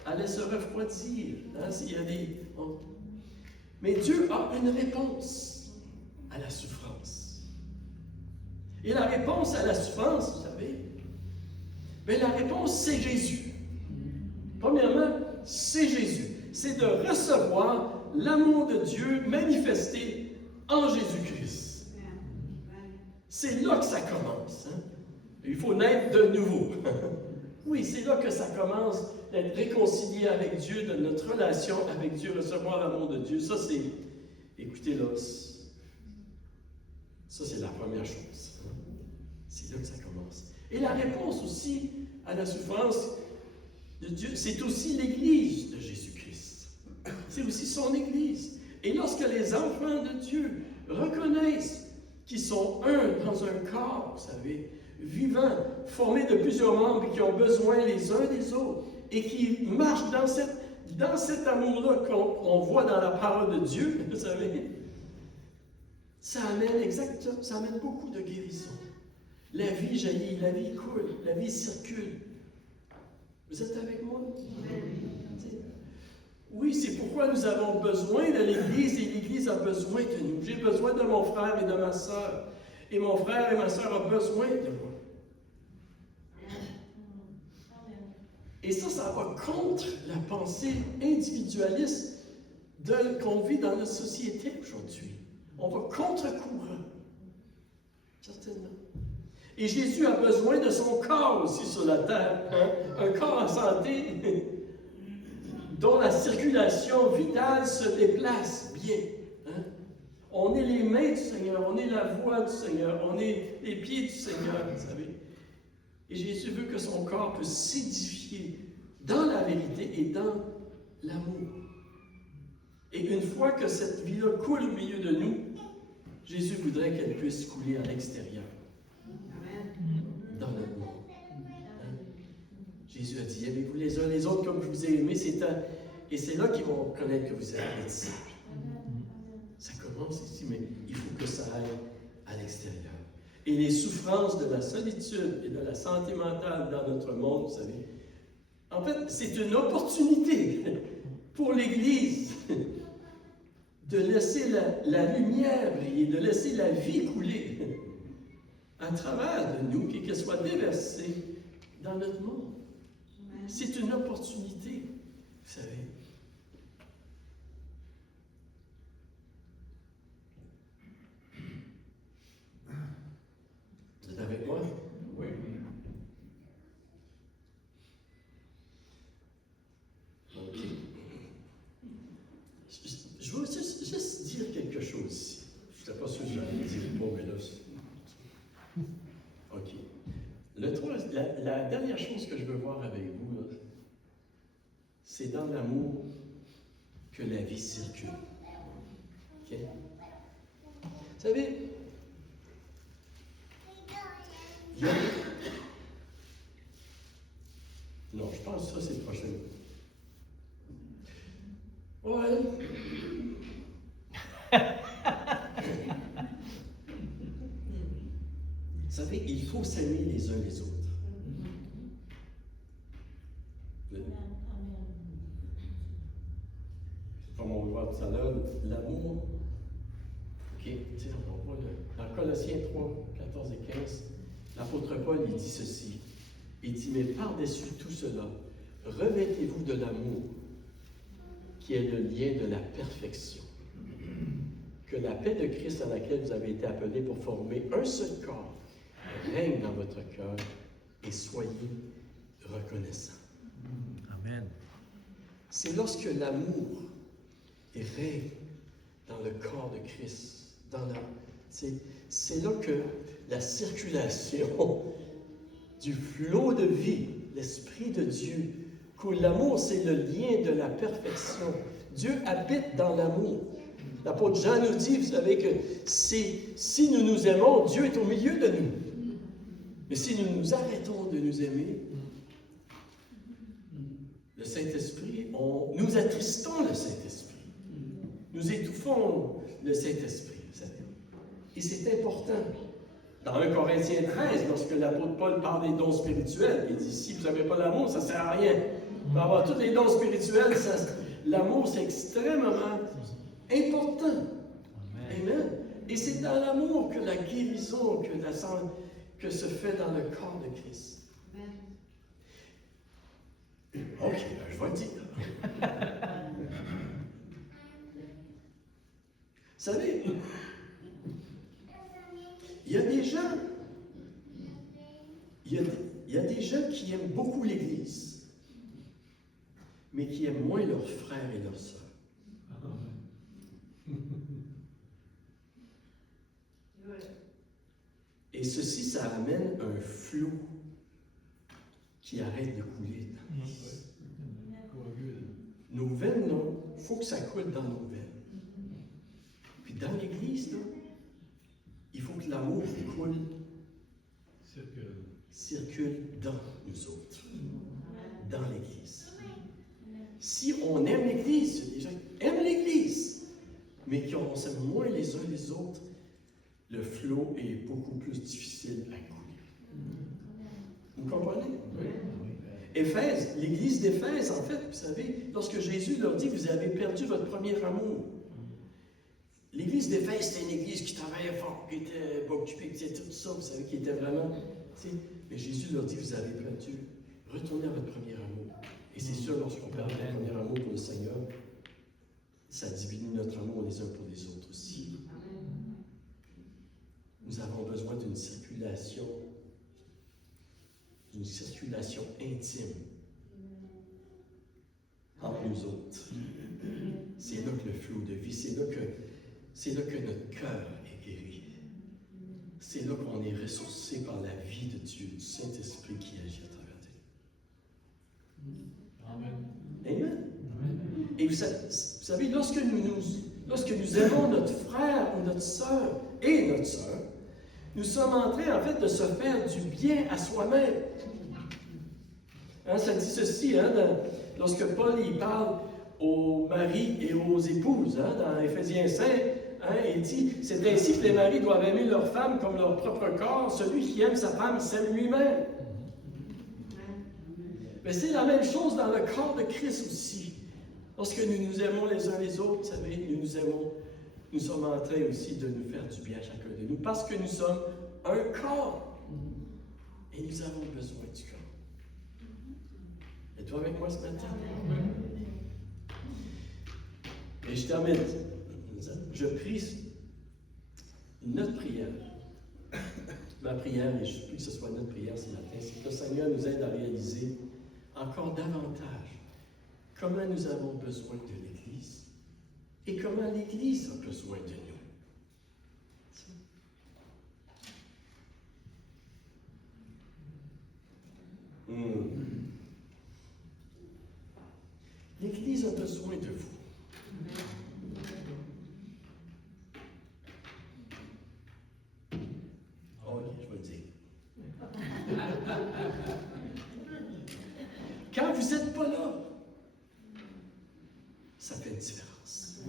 allait se refroidir. Hein? S'il y a des... Mais Dieu a une réponse à la souffrance. Et la réponse à la souffrance, vous savez, bien, la réponse, c'est Jésus. Premièrement, c'est Jésus. C'est de recevoir l'amour de Dieu manifesté en Jésus-Christ. C'est là que ça commence. Hein? Il faut naître de nouveau. Oui, c'est là que ça commence, d'être réconcilié avec Dieu, de notre relation avec Dieu, recevoir l'amour de Dieu. Ça, c'est, écoutez là, ça c'est la première chose. Hein? C'est là que ça commence. Et la réponse aussi à la souffrance de Dieu, c'est aussi l'Église de Jésus-Christ. C'est aussi son Église. Et lorsque les enfants de Dieu reconnaissent qu'ils sont un dans un corps, vous savez, vivant, formé de plusieurs membres et qui ont besoin les uns des autres, et qui marchent dans cet amour-là qu'on voit dans la parole de Dieu, vous savez, ça amène beaucoup de guérison. La vie jaillit, la vie coule, la vie circule. Vous êtes avec moi? Oui, c'est pourquoi nous avons besoin de l'Église et l'Église a besoin de nous. J'ai besoin de mon frère et de ma sœur. Et mon frère et ma sœur ont besoin de moi. Et ça va contre la pensée individualiste qu'on vit dans notre société aujourd'hui. On va contre-courant. Certainement. Et Jésus a besoin de son corps aussi sur la terre. Hein? Un corps en santé dont la circulation vitale se déplace bien. Hein? On est les mains du Seigneur, on est la voix du Seigneur, on est les pieds du Seigneur, vous savez. Et Jésus veut que son corps puisse s'édifier dans la vérité et dans l'amour. Et une fois que cette vie-là coule au milieu de nous, Jésus voudrait qu'elle puisse couler à l'extérieur. Dans notre monde. Hein? Jésus a dit, aimez-vous les uns les autres comme je vous ai aimés, et c'est là qu'ils vont connaître que vous êtes mes disciples. Ça commence ici, mais il faut que ça aille à l'extérieur. Et les souffrances de la solitude et de la santé mentale dans notre monde, vous savez, en fait, c'est une opportunité pour l'Église de laisser la lumière briller, de laisser la vie couler à travers de nous, et qu'elle soit déversée dans notre monde. C'est une opportunité, vous savez. Vous êtes avec moi? Oui. OK. Je veux juste dire quelque chose ici. Je ne sais pas si je l'ai dit ou pas, mais là, OK. La dernière chose que je veux voir avec vous, là, c'est dans l'amour que la vie circule. OK? Vous savez, non, je pense que ça, c'est le prochain. Ouais. Vous savez, il faut s'aimer les uns les autres. Comme on voit tout à l'heure, l'amour. OK, tiens, on voit dans Colossiens 3, 14 et 15, l'apôtre Paul, il dit ceci. Il dit, mais par-dessus tout cela, revêtez-vous de l'amour, qui est le lien de la perfection. Que la paix de Christ à laquelle vous avez été appelés pour former un seul corps règne dans votre cœur et soyez reconnaissants. Amen. C'est lorsque l'amour règne dans le corps de Christ, c'est là que la circulation du flot de vie, l'Esprit de Dieu, coule. L'amour, c'est le lien de la perfection. Dieu habite dans l'amour. L'apôtre Jean nous dit, vous savez, que si nous nous aimons, Dieu est au milieu de nous. Mais si nous nous arrêtons de nous aimer, le Saint-Esprit, nous attristons le Saint-Esprit. Nous étouffons le Saint-Esprit, vous savez. Et c'est important. Dans 1 Corinthiens 13, lorsque l'apôtre Paul parle des dons spirituels, il dit, si vous n'avez pas l'amour, ça ne sert à rien. Pour avoir tous les dons spirituels, l'amour, c'est extrêmement important. Amen. Et c'est dans l'amour que la guérison, que se fait dans le corps de Christ. OK, je vais le dire. Vous savez, il y a des gens qui aiment beaucoup l'Église, mais qui aiment moins leurs frères et leurs sœurs. Et ceci, ça amène un flot qui arrête de couler dans l'Église. Nos veines, il faut que ça coule dans nos veines. Puis dans l'Église, là, il faut que l'amour coule, circule dans nous autres, dans l'Église. Si on aime l'Église, il y a des gens qui aiment l'Église, mais qui s'aiment moins les uns les autres, le flot est beaucoup plus difficile à couler. Vous comprenez? Oui. Éphèse, l'Église d'Éphèse, en fait, vous savez, lorsque Jésus leur dit, vous avez perdu votre premier amour. L'Église d'Éphèse, c'était une Église qui travaillait fort, qui était pas occupée, qui était tout ça, vous savez, qui était vraiment... Mais Jésus leur dit, vous avez perdu. Retournez à votre premier amour. Et c'est sûr, lorsqu'on perd notre premier amour pour le Seigneur, ça diminue notre amour les uns pour les autres aussi. Nous avons besoin d'une circulation intime entre nous autres. C'est là que le flot de vie, c'est là que notre cœur est guéri. C'est là qu'on est ressourcé par la vie de Dieu, du Saint-Esprit qui agit à travers nous. Amen. Amen. Et vous savez, lorsque nous aimons notre frère ou notre sœur et notre sœur, nous sommes en train, en fait, de se faire du bien à soi-même. Hein, ça dit ceci, lorsque Paul il parle aux maris et aux épouses, dans Éphésiens 5, il dit, c'est ainsi que les maris doivent aimer leur femme comme leur propre corps. Celui qui aime sa femme s'aime lui-même. Mais c'est la même chose dans le corps de Christ aussi. Lorsque nous nous aimons les uns les autres, vous savez, nous sommes en train aussi de nous faire du bien à chacun de nous, parce que nous sommes un corps. Et nous avons besoin du corps. Êtes-vous avec moi ce matin? Et je termine. Je prie notre prière. Ma prière, et je prie que ce soit notre prière ce matin, c'est que le Seigneur nous aide à réaliser encore davantage comment nous avons besoin de l'Église et comment l'Église a besoin de nous. L'Église a besoin de vous. Ok, je vais le dire. Quand vous n'êtes pas là, ça fait une différence.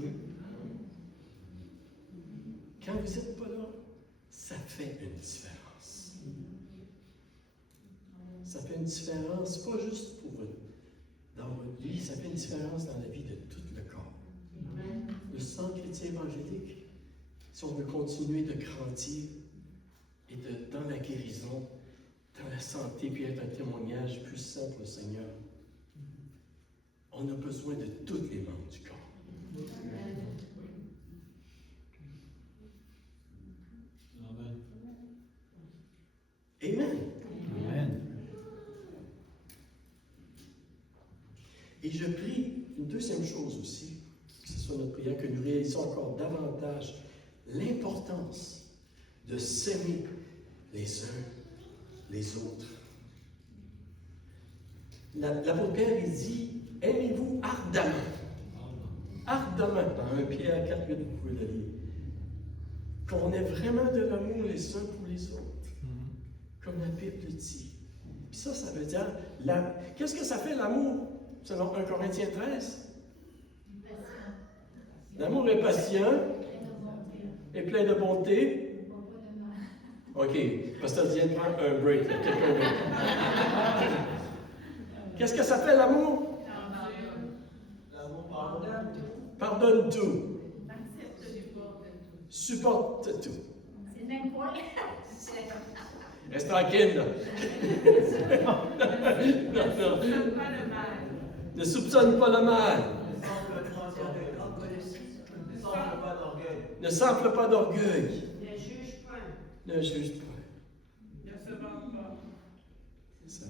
Quand vous n'êtes pas là, ça fait une différence. Ça fait une différence, pas juste pour vous, dans votre vie, ça fait une différence dans la vie de tout le corps. Le sang chrétien évangélique, si on veut continuer de grandir et dans la guérison, dans la santé, puis être un témoignage puissant pour le Seigneur, On a besoin de tous les membres du corps. Amen. Amen. Et je prie une deuxième chose aussi, que ce soit notre prière, que nous réalisons encore davantage l'importance de s'aimer les uns les autres. L'apôtre Pierre, il dit, aimez-vous ardemment. Ardemment, dans 1 Pierre 4, 8, vous pouvez le lire. Qu'on ait vraiment de l'amour les uns pour les autres. Comme la Bible le dit. Puis ça veut dire, qu'est-ce que ça fait l'amour, selon 1 Corinthiens 13? L'amour est patient, est plein de bonté. OK, pasteur vient de prendre un break, quelqu'un d'autre. Qu'est-ce que ça fait l'amour? L'amour pardonne. Pardonne tout. Supporte tout. C'est n'importe. Reste tranquille, là. Non. Ne soupçonne pas le mal. Ne s'enfle pas d'orgueil. Ne juge point. Ne juge pas. Ne se vante pas. Ça,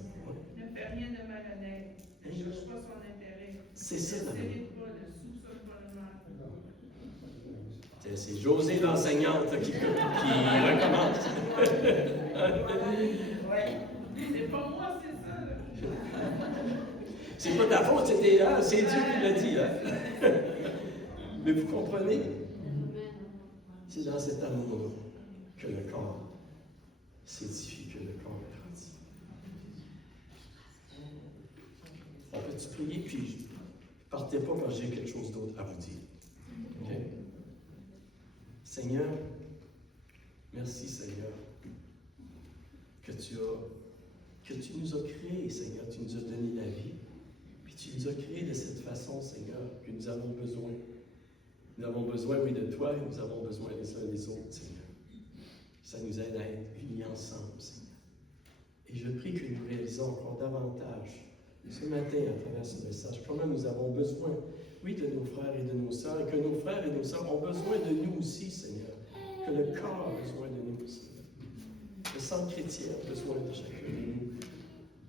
Ne fait rien de malhonnête. Ne cherche pas son intérêt. c'est ça, Ne l'amour. s'irrite pas. Ne soupçonne pas le mal. C'est Josée, l'enseignante, qui recommence. C'est pas moi, c'est ça. Là. C'est pas ta faute, c'est Dieu qui l'a dit. Hein? Mais vous comprenez? C'est dans cet amour que le corps s'édifie, que le corps grandit. On peut-tu prier, puis partez pas quand j'ai quelque chose d'autre à vous dire. OK? Seigneur, merci Seigneur, que tu nous as créés, Seigneur, tu nous as donné la vie, puis tu nous as créés de cette façon, Seigneur, que nous avons besoin. Nous avons besoin, oui, de toi, et nous avons besoin les uns des autres, Seigneur. Ça nous aide à être unis ensemble, Seigneur. Et je prie que nous réalisons encore davantage, ce matin, à travers ce message, comment nous avons besoin, oui, de nos frères et de nos sœurs, et que nos frères et nos sœurs ont besoin de nous aussi, Seigneur. Que le corps a besoin de nous aussi. Le sang chrétien a besoin de chacun de nous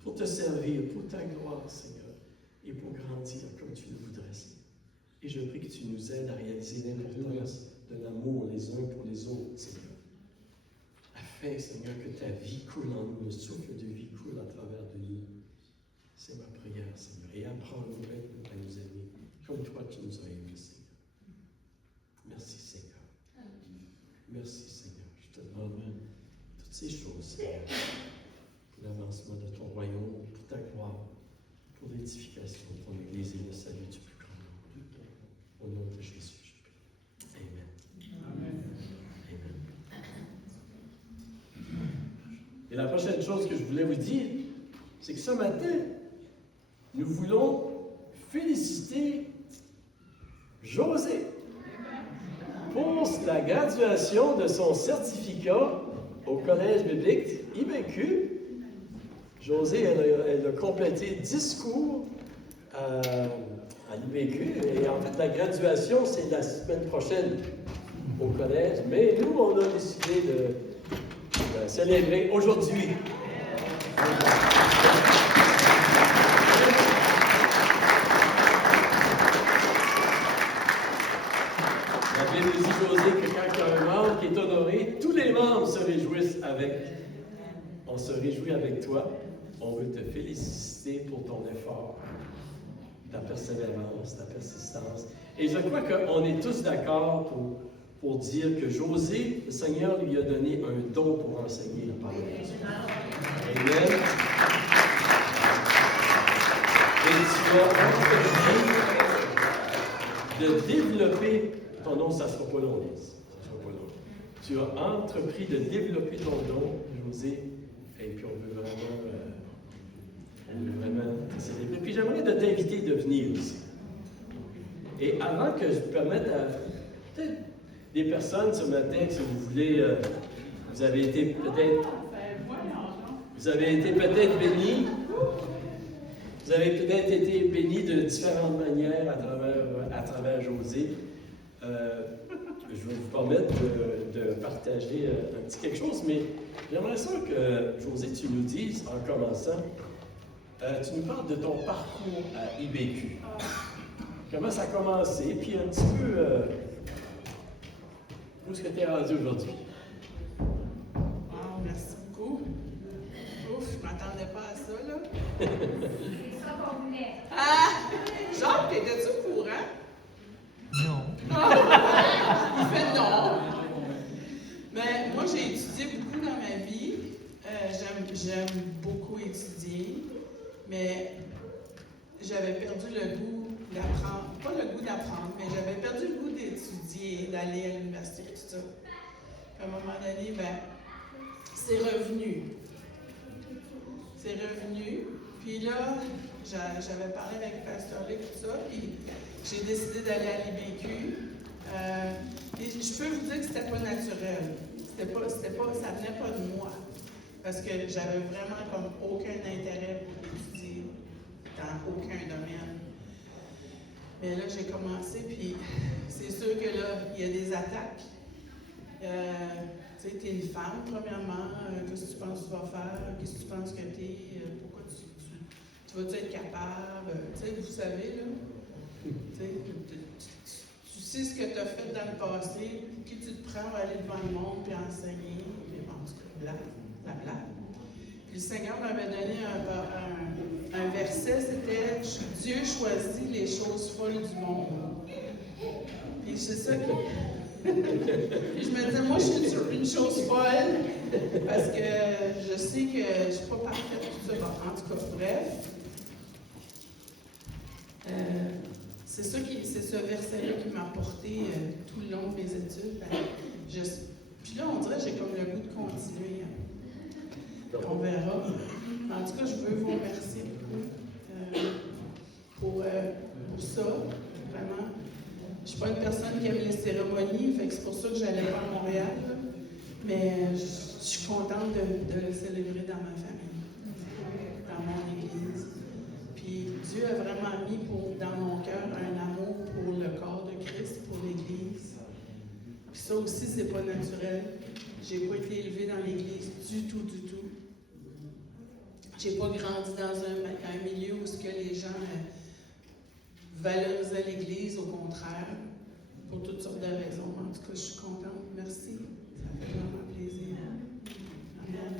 pour te servir, pour ta gloire, Seigneur, et pour grandir comme tu le voudrais, Seigneur. Et je prie que tu nous aides à réaliser l'importance de l'amour les uns pour les autres, Seigneur. Afin, Seigneur, que ta vie coule en nous, le souffle de vie coule à travers de nous. C'est ma prière, Seigneur. Et apprends-nous maintenant à nous aimer, comme toi tu nous as aimés, Seigneur. Merci, Seigneur. Merci, Seigneur. Je te demande toutes ces choses, Seigneur, pour l'avancement de ton royaume, pour ta gloire, pour l'édification de ton Église et le salut du plus grand nombre. Au nom de Jésus, je prie. Amen. Amen. Amen. Et la prochaine chose que je voulais vous dire, c'est que ce matin, nous voulons féliciter José pour la graduation de son certificat au Collège biblique IBQ. José, elle a complété 10 cours à l'IBQ. Et en fait, la graduation, c'est la semaine prochaine au collège. Mais nous, on a décidé de célébrer aujourd'hui. La Bible dit, José, que quand il y a un membre qui est honoré, tous les membres se réjouissent avec. On se réjouit avec toi. On veut te féliciter pour ton effort, ta persévérance, ta persistance. Et je crois qu'on est tous d'accord pour dire que José, le Seigneur lui a donné un don pour enseigner la parole de Dieu. Amen. Et tu as entrepris de développer, ton don, ça ne sera pas long, Lise. Ça sera pas long. Tu as entrepris de développer ton don, José, et puis on veut vraiment te célébrer. Puis j'aimerais de t'inviter de venir aussi. Et avant que je permette à peut-être des personnes ce matin, si vous voulez, vous avez été peut-être bénis. Vous avez peut-être été bénis de différentes manières à travers José. Je vais vous permettre de partager un petit quelque chose, mais j'aimerais ça que, José, tu nous dises, en commençant, tu nous parles de ton parcours à IBQ. Comment ça a commencé, puis un petit peu où est-ce que tu es rendu aujourd'hui? Merci beaucoup. Ouf, je ne m'attendais pas à ça, là. C'est ça qu'on voulait. Ah! Jacques, t'étais-tu au courant? Non. Il fait non. Mais moi, j'ai étudié beaucoup dans ma vie. J'aime beaucoup étudier, mais j'avais perdu le goût d'apprendre. Pas le goût d'apprendre, mais j'avais perdu le goût d'étudier, d'aller à l'université, tout ça. À un moment donné, c'est revenu. C'est revenu. Puis là, j'avais parlé avec Pasteur Luc, tout ça, puis j'ai décidé d'aller à l'IBQ. Et je peux vous dire que c'était pas naturel. Ça venait pas de moi. Parce que j'avais vraiment comme aucun intérêt pour étudier dans aucun domaine. Mais là, j'ai commencé, puis c'est sûr que là, il y a des attaques. Tu sais, t'es une femme, premièrement. Qu'est-ce que tu penses que tu vas faire? Qu'est-ce que tu penses que t'es? Pourquoi tu vas-tu être capable? Tu sais, vous savez, là. Tu sais ce que tu as fait dans le passé, pour qui tu te prends pour aller devant le monde puis enseigner. Puis en tout cas, bla. Puis le Seigneur m'avait donné un verset, c'était « Dieu choisit les choses folles du monde ». Puis c'est ça que... Puis je me disais, moi, je suis une chose folle, parce que je sais que je ne suis pas parfaite, tout ça. Bon, en tout cas, bref. C'est ce verset-là qui m'a porté tout le long de mes études. Puis là, on dirait que j'ai comme le goût de continuer. On verra. En tout cas, je veux vous remercier beaucoup pour ça, vraiment. Je ne suis pas une personne qui aime les cérémonies, fait que c'est pour ça que j'allais pas à Montréal. Là. Mais je suis contente de le célébrer dans ma famille, dans mon église. Puis Dieu a vraiment mis dans mon cœur un amour pour le corps de Christ, pour l'Église. Puis ça aussi, c'est pas naturel. J'ai pas été élevée dans l'Église du tout. J'ai pas grandi dans un milieu où les gens valorisaient l'Église, au contraire, pour toutes sortes de raisons. En tout cas, je suis contente. Merci. Ça fait vraiment plaisir. Amen.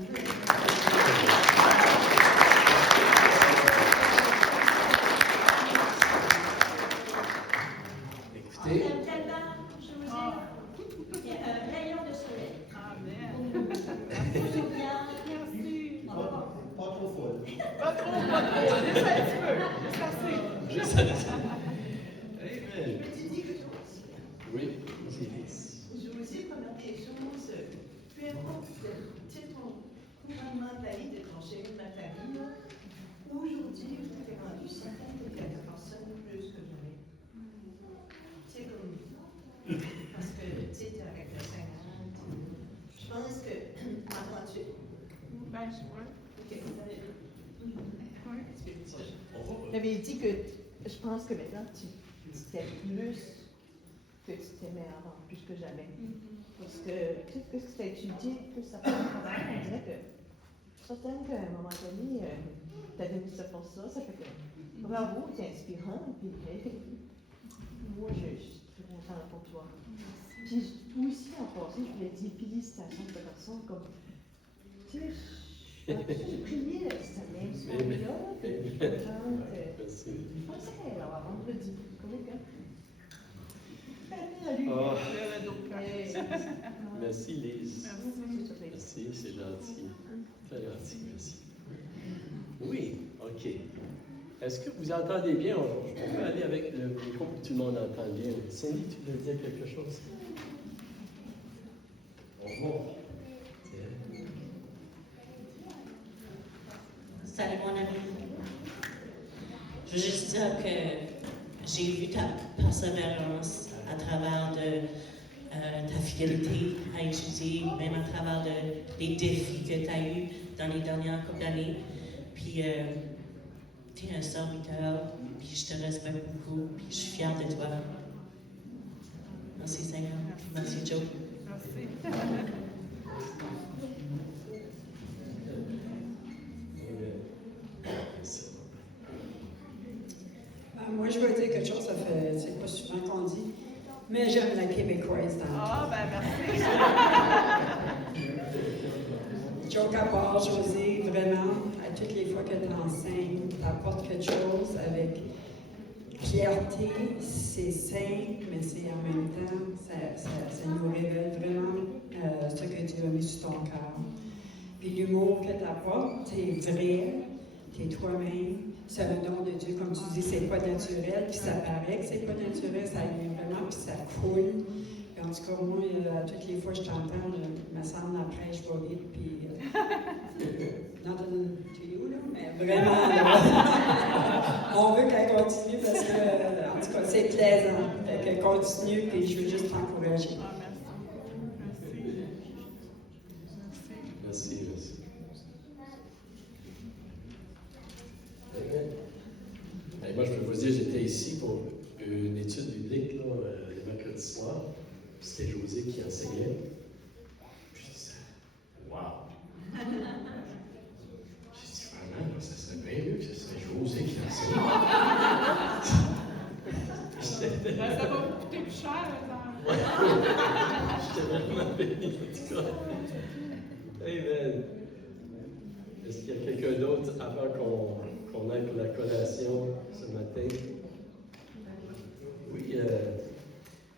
On aime tellement, je vous dis, il y a un rayon de soleil. Amen. Toujours bien. Merci. Pas trop folle. Pas trop. Juste un petit peu. Juste assez. Amen. Peux-tu dire quelque chose? Oui, c'est Lise. Je vous dis, première des choses, peu importe ton couronnement de la vie de ton chéri de ma famille, là, aujourd'hui, vous avez rendu certaines de la personne plus que jamais. Tu sais, comme. Parce que, tu sais, t'es avec le Seigneur. Je pense que. M'entends-tu? Ben, je vois. Ok. On va. J'avais dit que je pense que maintenant, tu t'aimes plus que tu t'aimais avant, plus que jamais. Parce que tout ce que tu as étudié, tout ça fait un travail, on dirait que je suis certaine qu'à un moment donné, tu as donné ça pour ça, ça fait que bravo, tu es inspirant, puis moi, je suis très contente pour toi. Puis toi aussi, en passant, je voulais dire félicitations de façon comme, tu sais, j'ai prié cette année, ce soir-là, puis je suis contente. Merci. Je pensais qu'elle allait avoir vendredi. Comment que? Oh, Hey. merci Lise. Merci. Merci, c'est gentil. Très gentil, merci. Oui, OK. Est-ce que vous entendez bien? Je peux aller avec le micro pour que tout le monde entende bien. Cindy, tu veux dire quelque chose? Bonjour. Salut mon ami. Je veux juste dire que j'ai vu ta persévérance à travers ta fidélité à étudier, même à travers des défis que tu as eus dans les dernières couple d'années. Puis tu es un serviteur, puis je te respecte beaucoup, puis je suis fière de toi. Merci Seigneur. Merci Joe. Moi, je veux dire quelque chose, c'est pas souvent qu'on dit, mais j'aime la québécoise dans le Ah, ben merci. Joe Capard, José, vraiment, à toutes les fois que tu enseignes, tu apportes quelque chose avec clarté, c'est simple, mais c'est en même temps, ça nous révèle vraiment ce que Dieu a mis sur ton cœur. Puis l'humour que tu apportes, t'es vrai, t'es toi-même, c'est le don de Dieu, comme tu dis, c'est pas naturel, puis ça paraît que c'est pas naturel, ça vient vraiment, puis ça coule. Puis en tout cas, moi, toutes les fois que je t'entends, il me semble après, je vais vite, puis nothing to you, là, mais vraiment, là, on veut qu'elle continue parce que, en tout cas, c'est plaisant. Fait que continue, puis je veux juste t'encourager. Ah, merci. Merci. Ben, moi, je peux vous dire, j'étais ici pour une étude biblique là, le mercredi soir. C'était José qui enseignait. Puis je disais, wow! J'ai dit, vraiment, là, ça serait bien mieux que ce serait José qui enseigne. Ça va vous coûter plus cher, exemple. Ouais. J'étais vraiment béni, en tout cas. Amen. Est-ce qu'il y a quelqu'un d'autre avant qu'on aille pour la collation ce matin? Oui,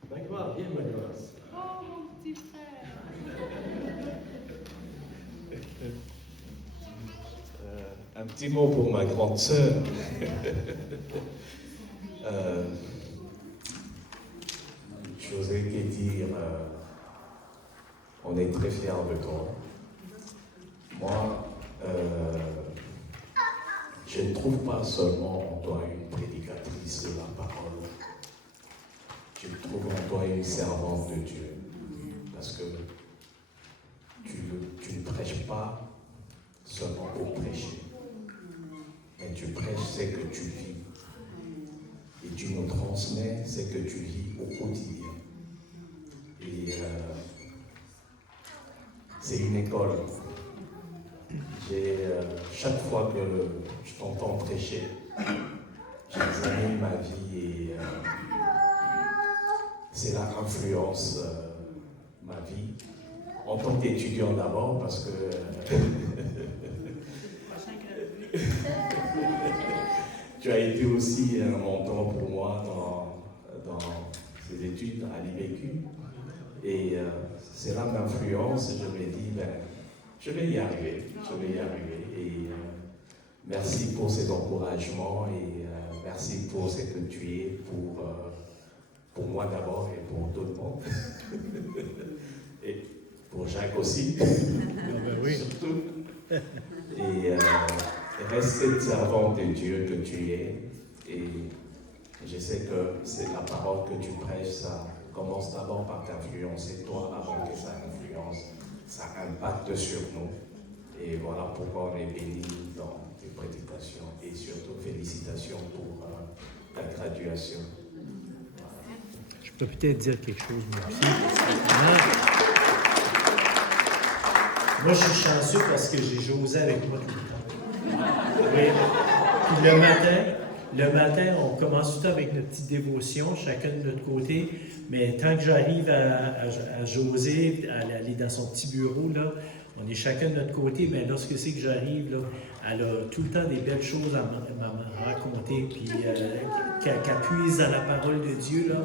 Magloire, viens, Magloire. Oh, mon petit frère. Un petit mot pour ma grande sœur. J'osais dire, on est très fiers de toi. Moi, je ne trouve pas seulement en toi une prédicatrice de la parole. Je trouve en toi une servante de Dieu. Parce que tu ne prêches pas seulement au prêcher. Mais tu prêches ce que tu vis. Et tu nous transmets ce que tu vis au quotidien. Et c'est une école. Chaque fois que je t'entends prêcher, j'examine ma vie et cela influence ma vie. En tant qu'étudiant d'abord, parce que tu as été aussi un mentor pour moi dans ces études à l'IBQ. Et cela m'influence et je me dis, je vais y arriver. Et merci pour cet encouragement et merci pour ce que tu es pour moi d'abord et pour tout le monde. Et pour Jacques aussi. Oui. Surtout. Et reste cette servante de Dieu que tu es. Et je sais que c'est la parole que tu prêches, ça commence d'abord par t'influencer toi avant que ça influence, ça impacte sur nous. Et voilà pourquoi on est béni dans tes prédications et surtout félicitations pour ta graduation. Je peux peut-être dire quelque chose, moi aussi. Moi, je suis chanceux parce que j'ai José avec moi tout le temps. Oui. Puis le matin, on commence tout avec notre petite dévotion, chacun de notre côté. Mais tant que j'arrive à José, à aller dans son petit bureau, là, on est chacun de notre côté. Mais lorsque c'est que j'arrive, là, elle a tout le temps des belles choses à me raconter, puis qu'elle puise à la parole de Dieu, là,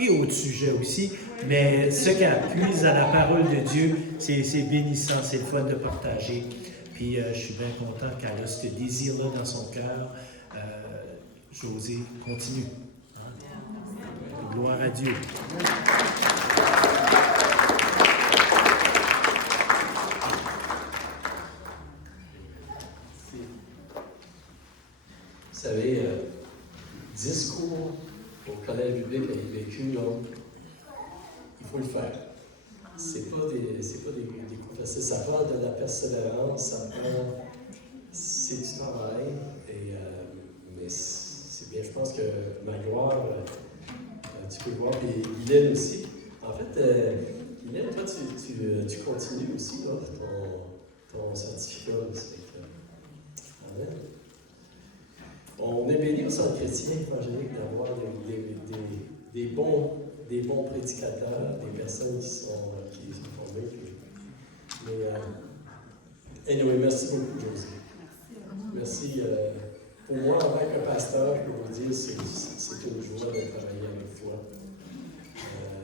et autres sujets aussi. Mais ce qu'elle puise à la parole de Dieu, c'est bénissant, c'est le fun de partager. Puis je suis bien content qu'elle a ce désir-là dans son cœur. José, continue. Hein? Gloire à Dieu. Vous savez, discours au collège biblique à l'IBQ, là, il faut le faire. C'est pas des coups faciles. Ça prend de la persévérance, c'est du travail. Et mais c'est bien, je pense que ma gloire, tu peux le voir, et Guylaine aussi. En fait, Guylaine, toi, tu continues aussi là, ton certificat. Amen. On est béni au centre chrétien évangélique d'avoir des bons prédicateurs, des personnes qui sont formées. Mais, anyway, merci beaucoup, José. Merci. Pour moi, en tant que pasteur, je peux vous dire, c'est une joie de travailler avec toi.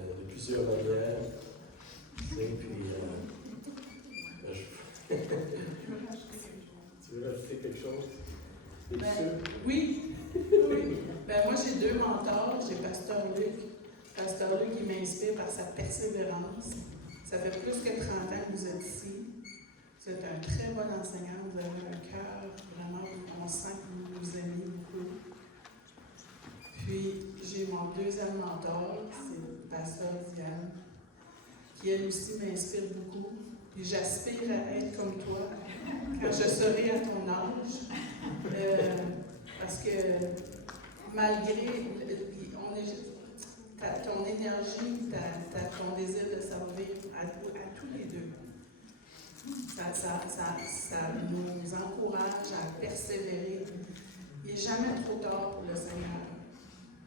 De plusieurs manières. Et puis, tu veux rajouter quelque chose? Oui. Moi, j'ai 2 mentors. J'ai Pasteur Luc. Pasteur Luc, il m'inspire par sa persévérance. Ça fait plus que 30 ans que vous êtes ici. Vous êtes un très bon enseignant. Vous avez un cœur, vraiment, on sent que vous vous aimez beaucoup. Puis, j'ai mon 2e mentor, c'est Pasteur Diane, qui elle aussi m'inspire beaucoup. Et j'aspire à être comme toi quand je serai à ton âge. Parce que malgré ton énergie, ton désir de servir à tous les deux, ça nous encourage à persévérer. Il n'est jamais trop tard pour le Seigneur.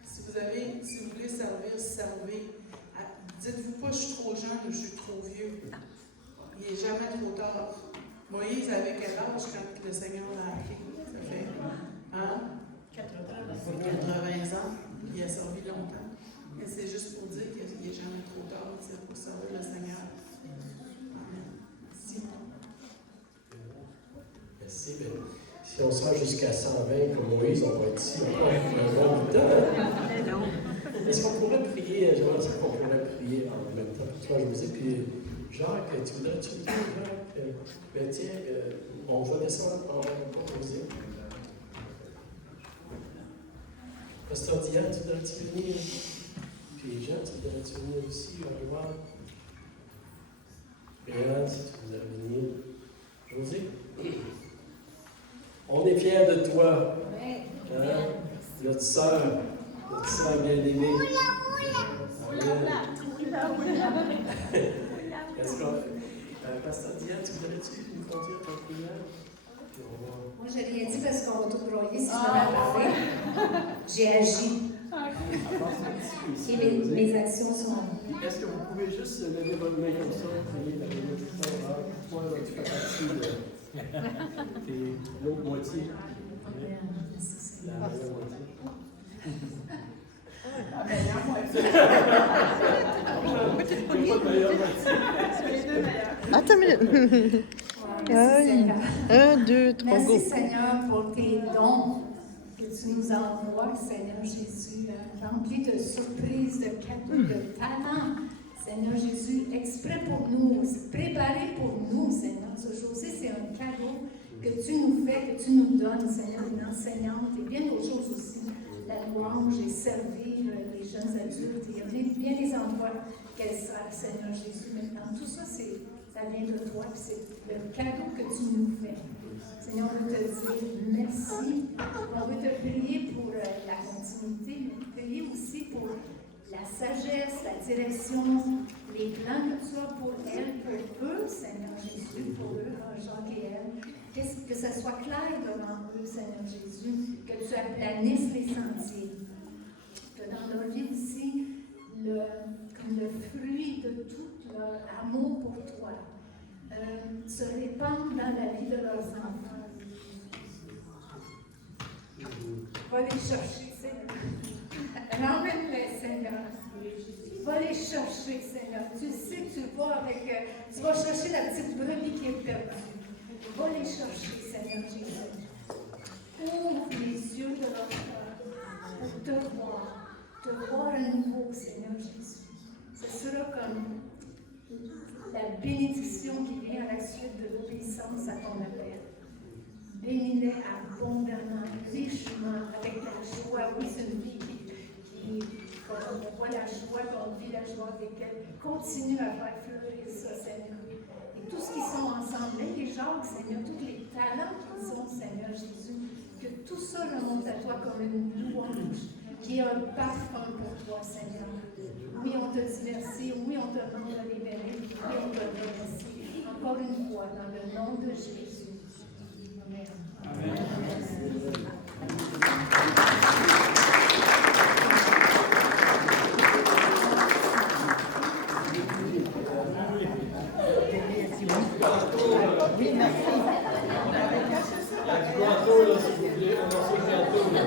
Si vous voulez servir, servez. Dites-vous pas, je suis trop jeune ou je suis trop vieux. Il n'est jamais trop tard. Moïse avait quel âge quand le Seigneur l'a appelé? Ça fait 80 ans. Il a servi longtemps. Mais c'est juste pour dire qu'il n'est jamais trop tard pour servir le Seigneur. Merci. Merci. Si on sera jusqu'à 120 comme Moïse, on va être ici encore un bon bout de temps. Est-ce qu'on pourrait prier? J'aimerais dire qu'on pourrait prier en même temps pour toi, José. Puis Jacques, tu voudrais-tu dire, Jacques? Ben tiens, on va descendre en composer. Pasteur Diane, tu voudrais-tu venir? Puis Jean, tu voudrais-tu venir aussi? On va voir. Béat, si tu voudrais venir. José? On est fiers de toi. Hein? Notre sœur bien-aimée. Est-ce que, Pasteur Diane, tu voudrais-tu nous conduire ton prière? Moi, je n'ai rien dit parce qu'on va tout broyer si je m'en ai parlé. J'ai agi. Et mes actions sont. Est-ce que vous pouvez juste lever votre main comme ça, prier la bénédiction? Toi, tu fais partie de l'autre moitié. La meilleure moitié. La meilleure moitié. Il n'y a pas de meilleure moitié. C'est les 2 meilleurs. Attends une minute. Un, deux, trois, go. Merci Seigneur pour tes dons que tu nous envoies, Seigneur Jésus, remplis de surprises, de cadeaux, de talents. Seigneur Jésus, exprès pour nous, préparé pour nous, Seigneur. Ce José, c'est un cadeau que tu nous fais, que tu nous donnes, Seigneur, une enseignante, et bien d'autres choses aussi. La louange et servir les jeunes adultes. Il y a bien des endroits qu'elle sert, Seigneur Jésus. Maintenant, tout ça, ça vient de toi, puis c'est le cadeau que tu nous fais. Seigneur, on veut te dire merci. On veut te prier pour la continuité, mais prier aussi pour la sagesse, la direction, les plans que tu as pour elle, pour eux, Seigneur Jésus, pour eux, Jacques et elle. Que ça soit clair devant eux, Seigneur Jésus, que tu aplanisses les sentiers. Que dans leur vie ici, comme le fruit de tout leur amour pour toi, se répande dans la vie de leurs enfants. Va les chercher, Seigneur. Ramène-les, Seigneur. Va les chercher, Seigneur. Tu sais que tu vas chercher la petite brebis qui est perdue. Va les chercher, Seigneur Jésus. Ouvre les yeux de leur cœur pour te voir à nouveau, Seigneur Jésus. Ce sera comme la bénédiction qui vient à la suite de l'obéissance à ton appel. Bénis-les abondamment, richement, avec la joie. Oui, c'est une vie on voit la joie, on vit la joie avec elle. Continue à faire fleurir ça, Seigneur. Et tout ce qui sont ensemble, les Jacques, Seigneur, tous les talents qu'ils ont, Seigneur Jésus, Que tout ça remonte à toi comme une louange, qui est un parfum pour toi, Seigneur. Oui, on te dit merci. Oui, on te demande de libérer. Oui, on te remercie. Encore une fois, dans le nom de Jésus. Amen. Amen. Oui, merci. Il y a du gâteau, là, s'il vous plaît. Un morceau de gâteau, là.